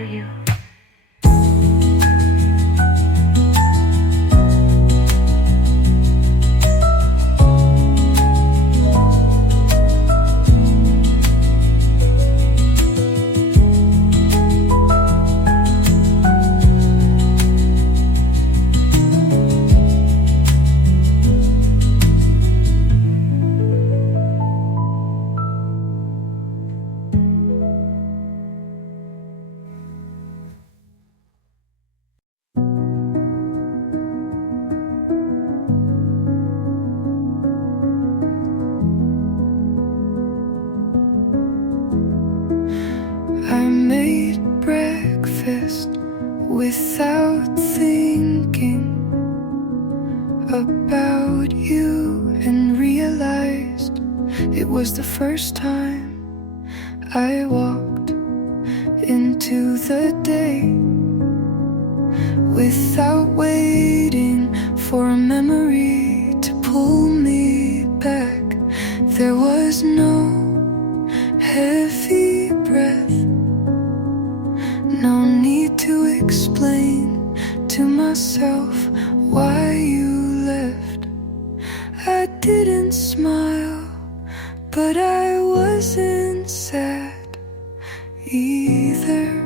you. I made breakfast without thinking about you and realized it was the first time I walked into the day without waiting for a memory to pull me back. There was no heavy breath, no need to explain to myself why you left. I didn't smile, but I wasn't sad either.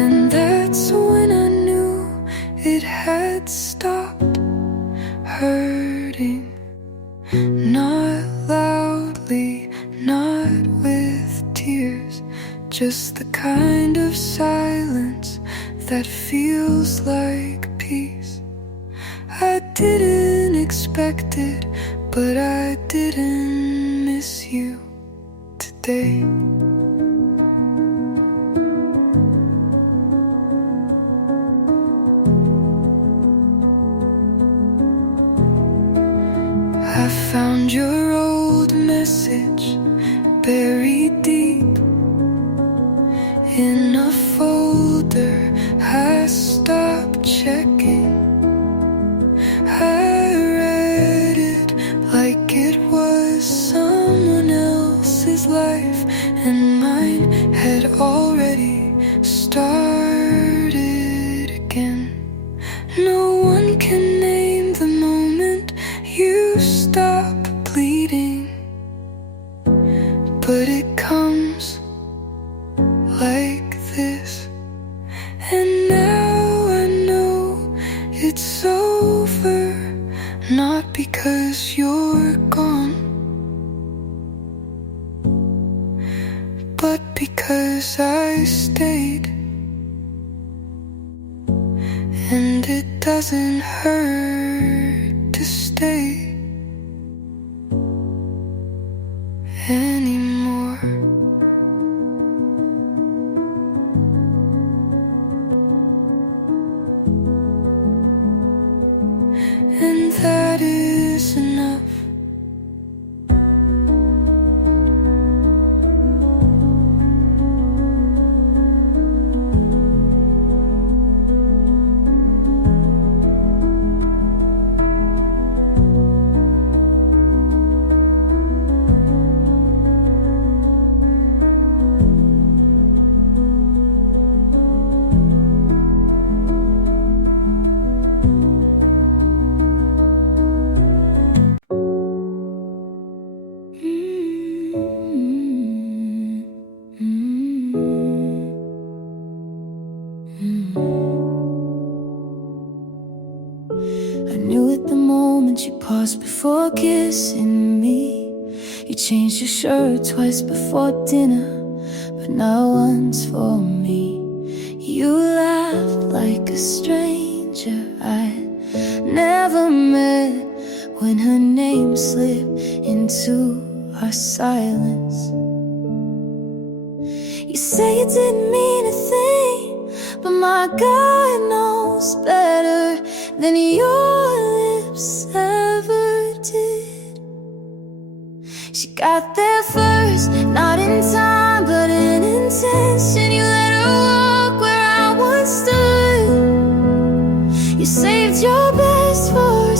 And that's when I knew it had stopped hurting. Not loudly, not with tears, just the kind of silence that feels like peace. I didn't expect it, but I didn't miss you today. I found your old message buried deep in a folder. I stopped checking. I read it like it was someone else's life, and mine had already started again. No one can name the moment you stop bleeding, but it comes like this. And now I know it's over, not because you're gone, but because I stayed. And it doesn't hurt to stay anymore. And that is enough. I knew at the moment you paused before kissing me. You changed your shirt twice before dinner, but not once for me. You laughed like a stranger I'd never met when her name slipped into our silence. You say you didn't mean a thing, but my God knows better than your lips ever did. She got there first, not in time, but in intention. You let her walk where I once stood. You saved your best for a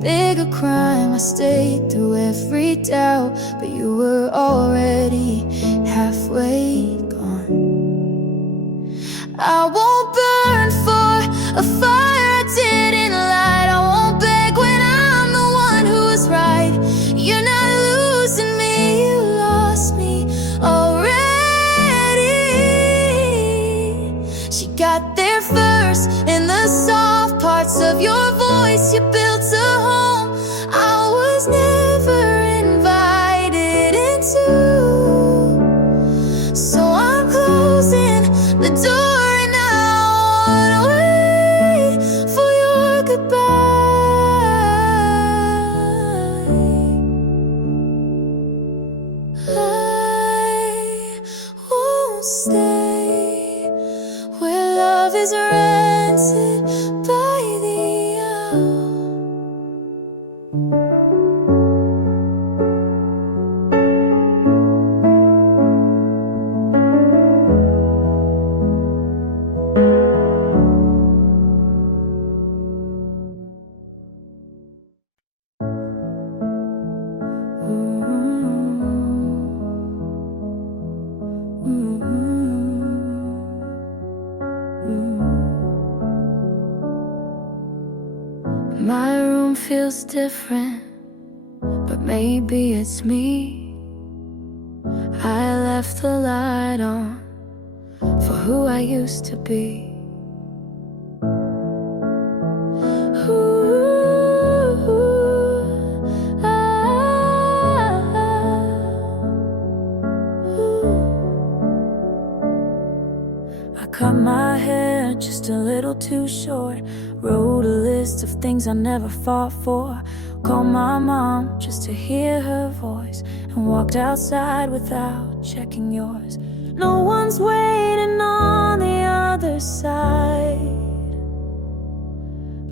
bigger crime. I stayed through every doubt, but you were already halfway gone. I won't burn for a fire I didn't light. I won't beg when I'm the one who's right. You're not losing me, you lost me already. She got there first in the soft parts of your voice. You built a home I was never invited into. So I'm closing the door and I wanna wait for your goodbye. I won't stay where love is rented by the hour. My room feels different, but maybe it's me. I left the light on for who I used to be. I cut my hair just a little too short. Wrote a list of things I never fought for. Called my mom just to hear her voice, and walked outside without checking yours. No one's waiting on the other side,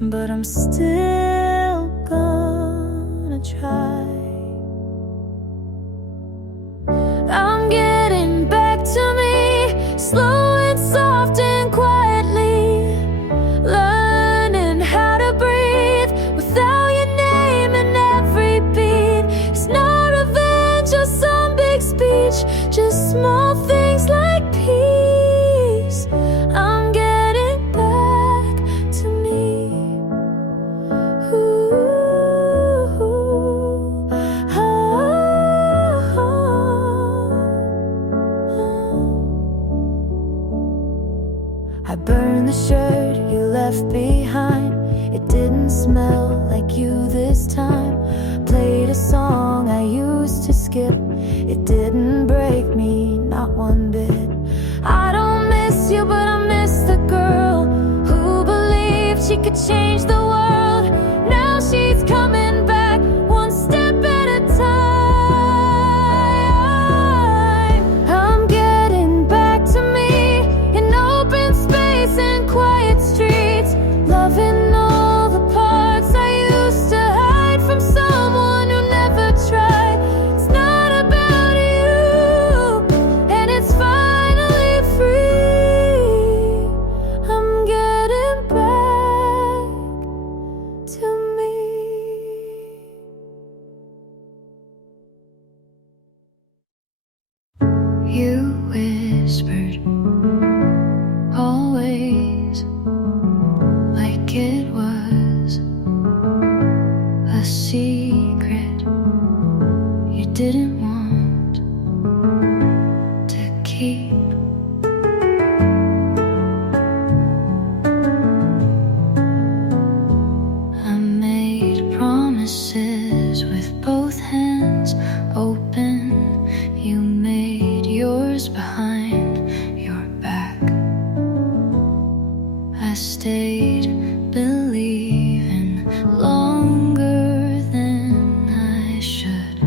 but I'm still gonna try. I'm getting back to me, slow and soft and quietly, learning how to breathe without your name in every beat. It's not revenge or some big speech, just small things like peace. I'm getting back to me. Ooh, oh, oh. I burned the shirt you left behind. It didn't smell like you this time. Played a song I used to skip. It didn't break me, not one bit. I don't miss you, but I miss the girl who believed she could change the world. Now she's coming back, one step at a time. I'm getting back to me in open space and quiet streets, loving all the parts I used to hide from someone who never tried. It's not about you, and it's finally free. I'm getting back to me. You whispered always, like it was a secret you didn't want to keep. I made promises with both hands open. You made yours behind your back. I stayed believing longer than I should.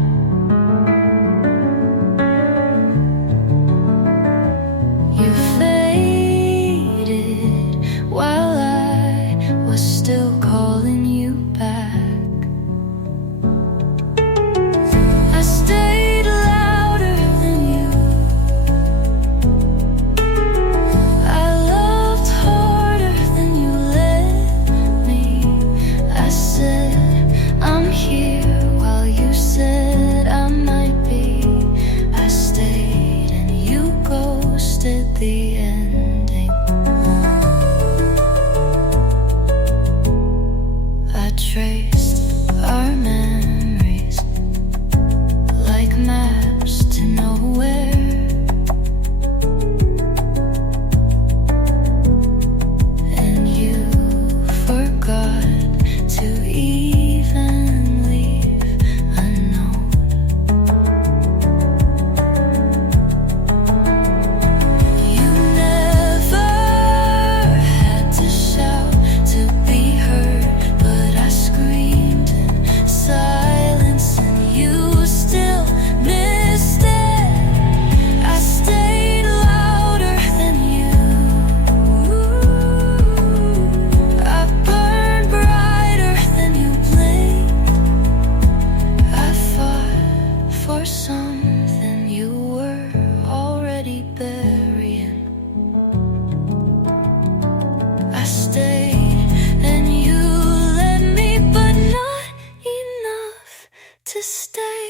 to stay.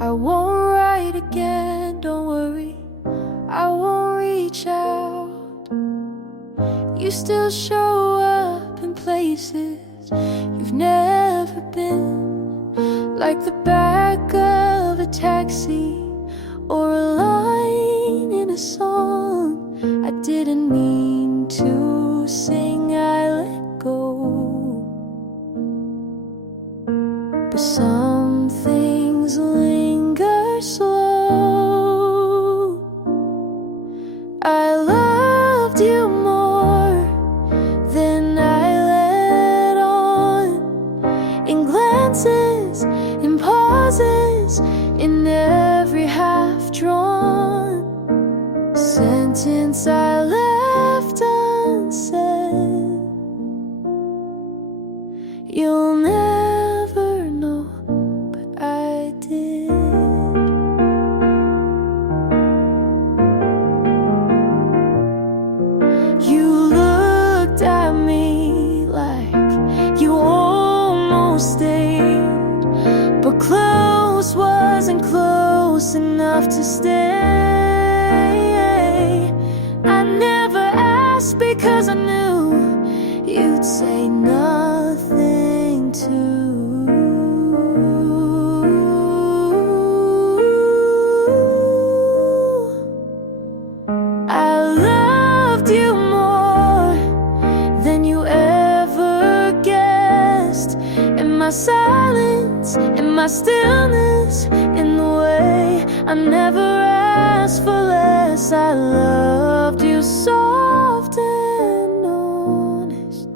I won't write again, don't worry, I won't reach out. You still show up in places you've never been, like the back of a taxi or a line in a song I didn't mean to sing. I let go, but some things linger slow. I loved you more than I let on, in glances, in pauses, in every half-drawn sentence I left unsaid. You'll never know, but I did. You looked at me like you almost stayed, but close wasn't close enough to stay. I never asked because I knew you'd say nothing too. I loved you more than you ever guessed, in my silence, in my stillness, in the way I never asked for less. I loved you soft and honest,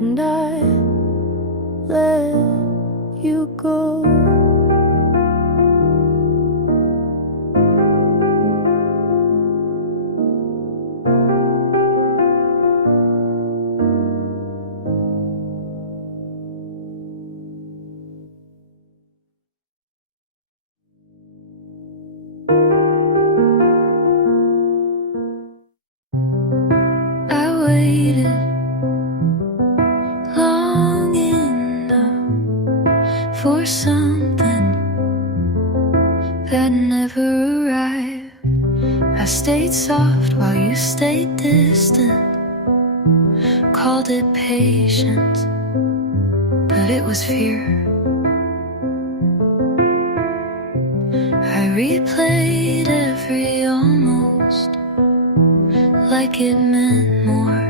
and I let you go. I waited long enough for something that never arrived. I stayed soft while you stayed distant, called it patience, but it was fear. I replayed every almost, like it meant more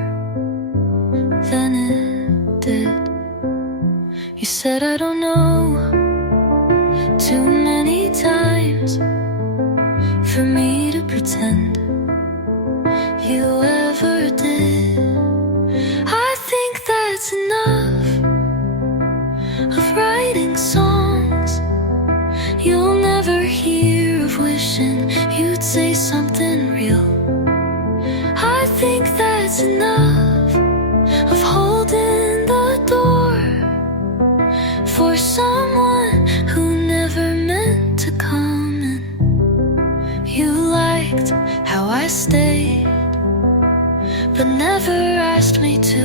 than it did. You said I don't know too many times for me to pretend you ever did. I think that's enough of writing songs you'll never hear, of wishing you'd say something real. I think that's enough of holding the door for someone who never meant to come in. You liked how I stayed, but never asked me to,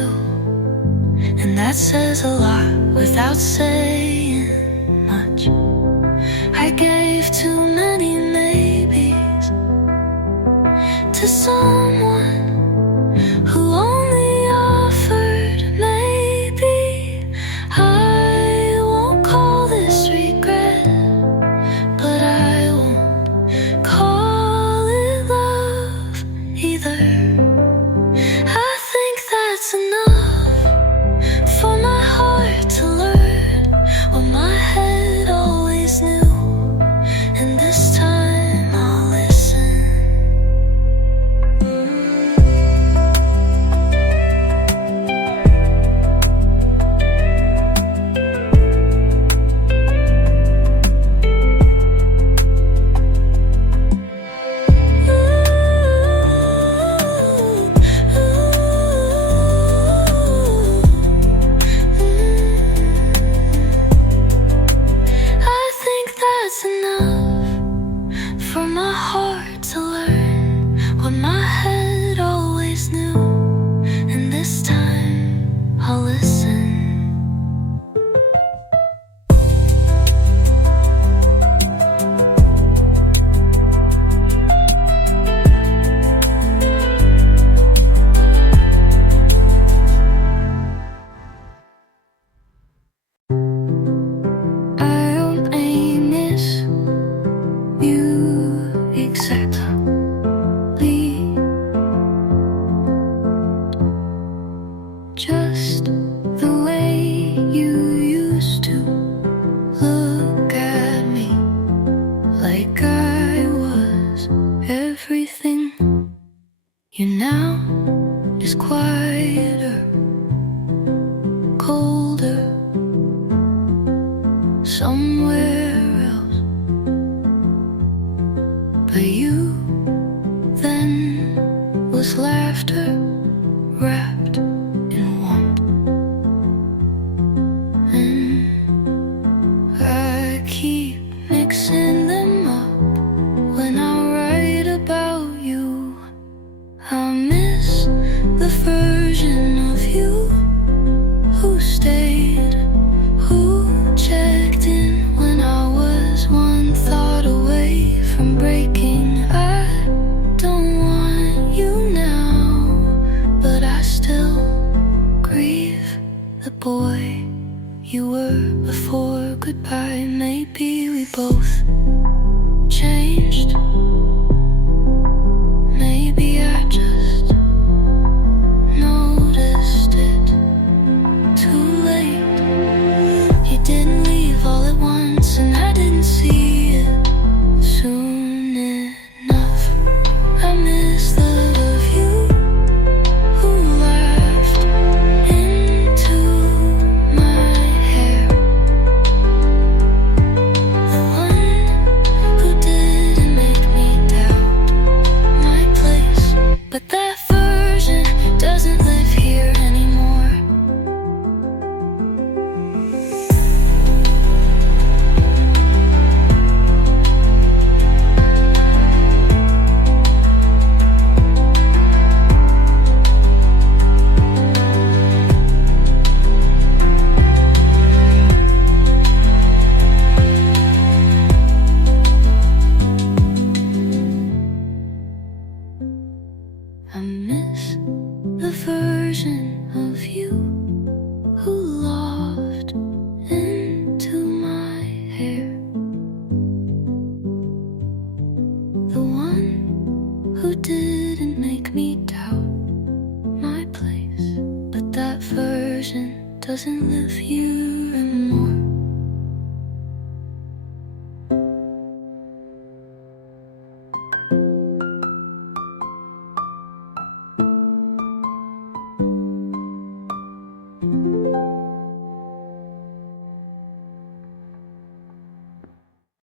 and that says a lot without saying much. I gave too many maybes to someone who only offered maybe. I won't call this regret, but I won't call it love either. I think that's enough for my heart to learn what my head always knew, and this time I'll listen. like I was everything. You now is quieter, colder, somewhere else. But you then was laughter wrapped in warmth. And I keep mixing them up when I write about you. I miss the version of you who stayed, who checked in when I was one thought away from breaking. I don't want you now, but I still grieve the boy you were before goodbye. Maybe we both changed. Maybe I just noticed it too late. You didn't leave all at once, and I didn't see it soon enough. I miss the love of you who laughed into my hair, the one who didn't make me doubt my place. But that version doesn't live here anymore. I miss the version of you who laughed into my hair, the one who didn't make me doubt my place. But that version doesn't live here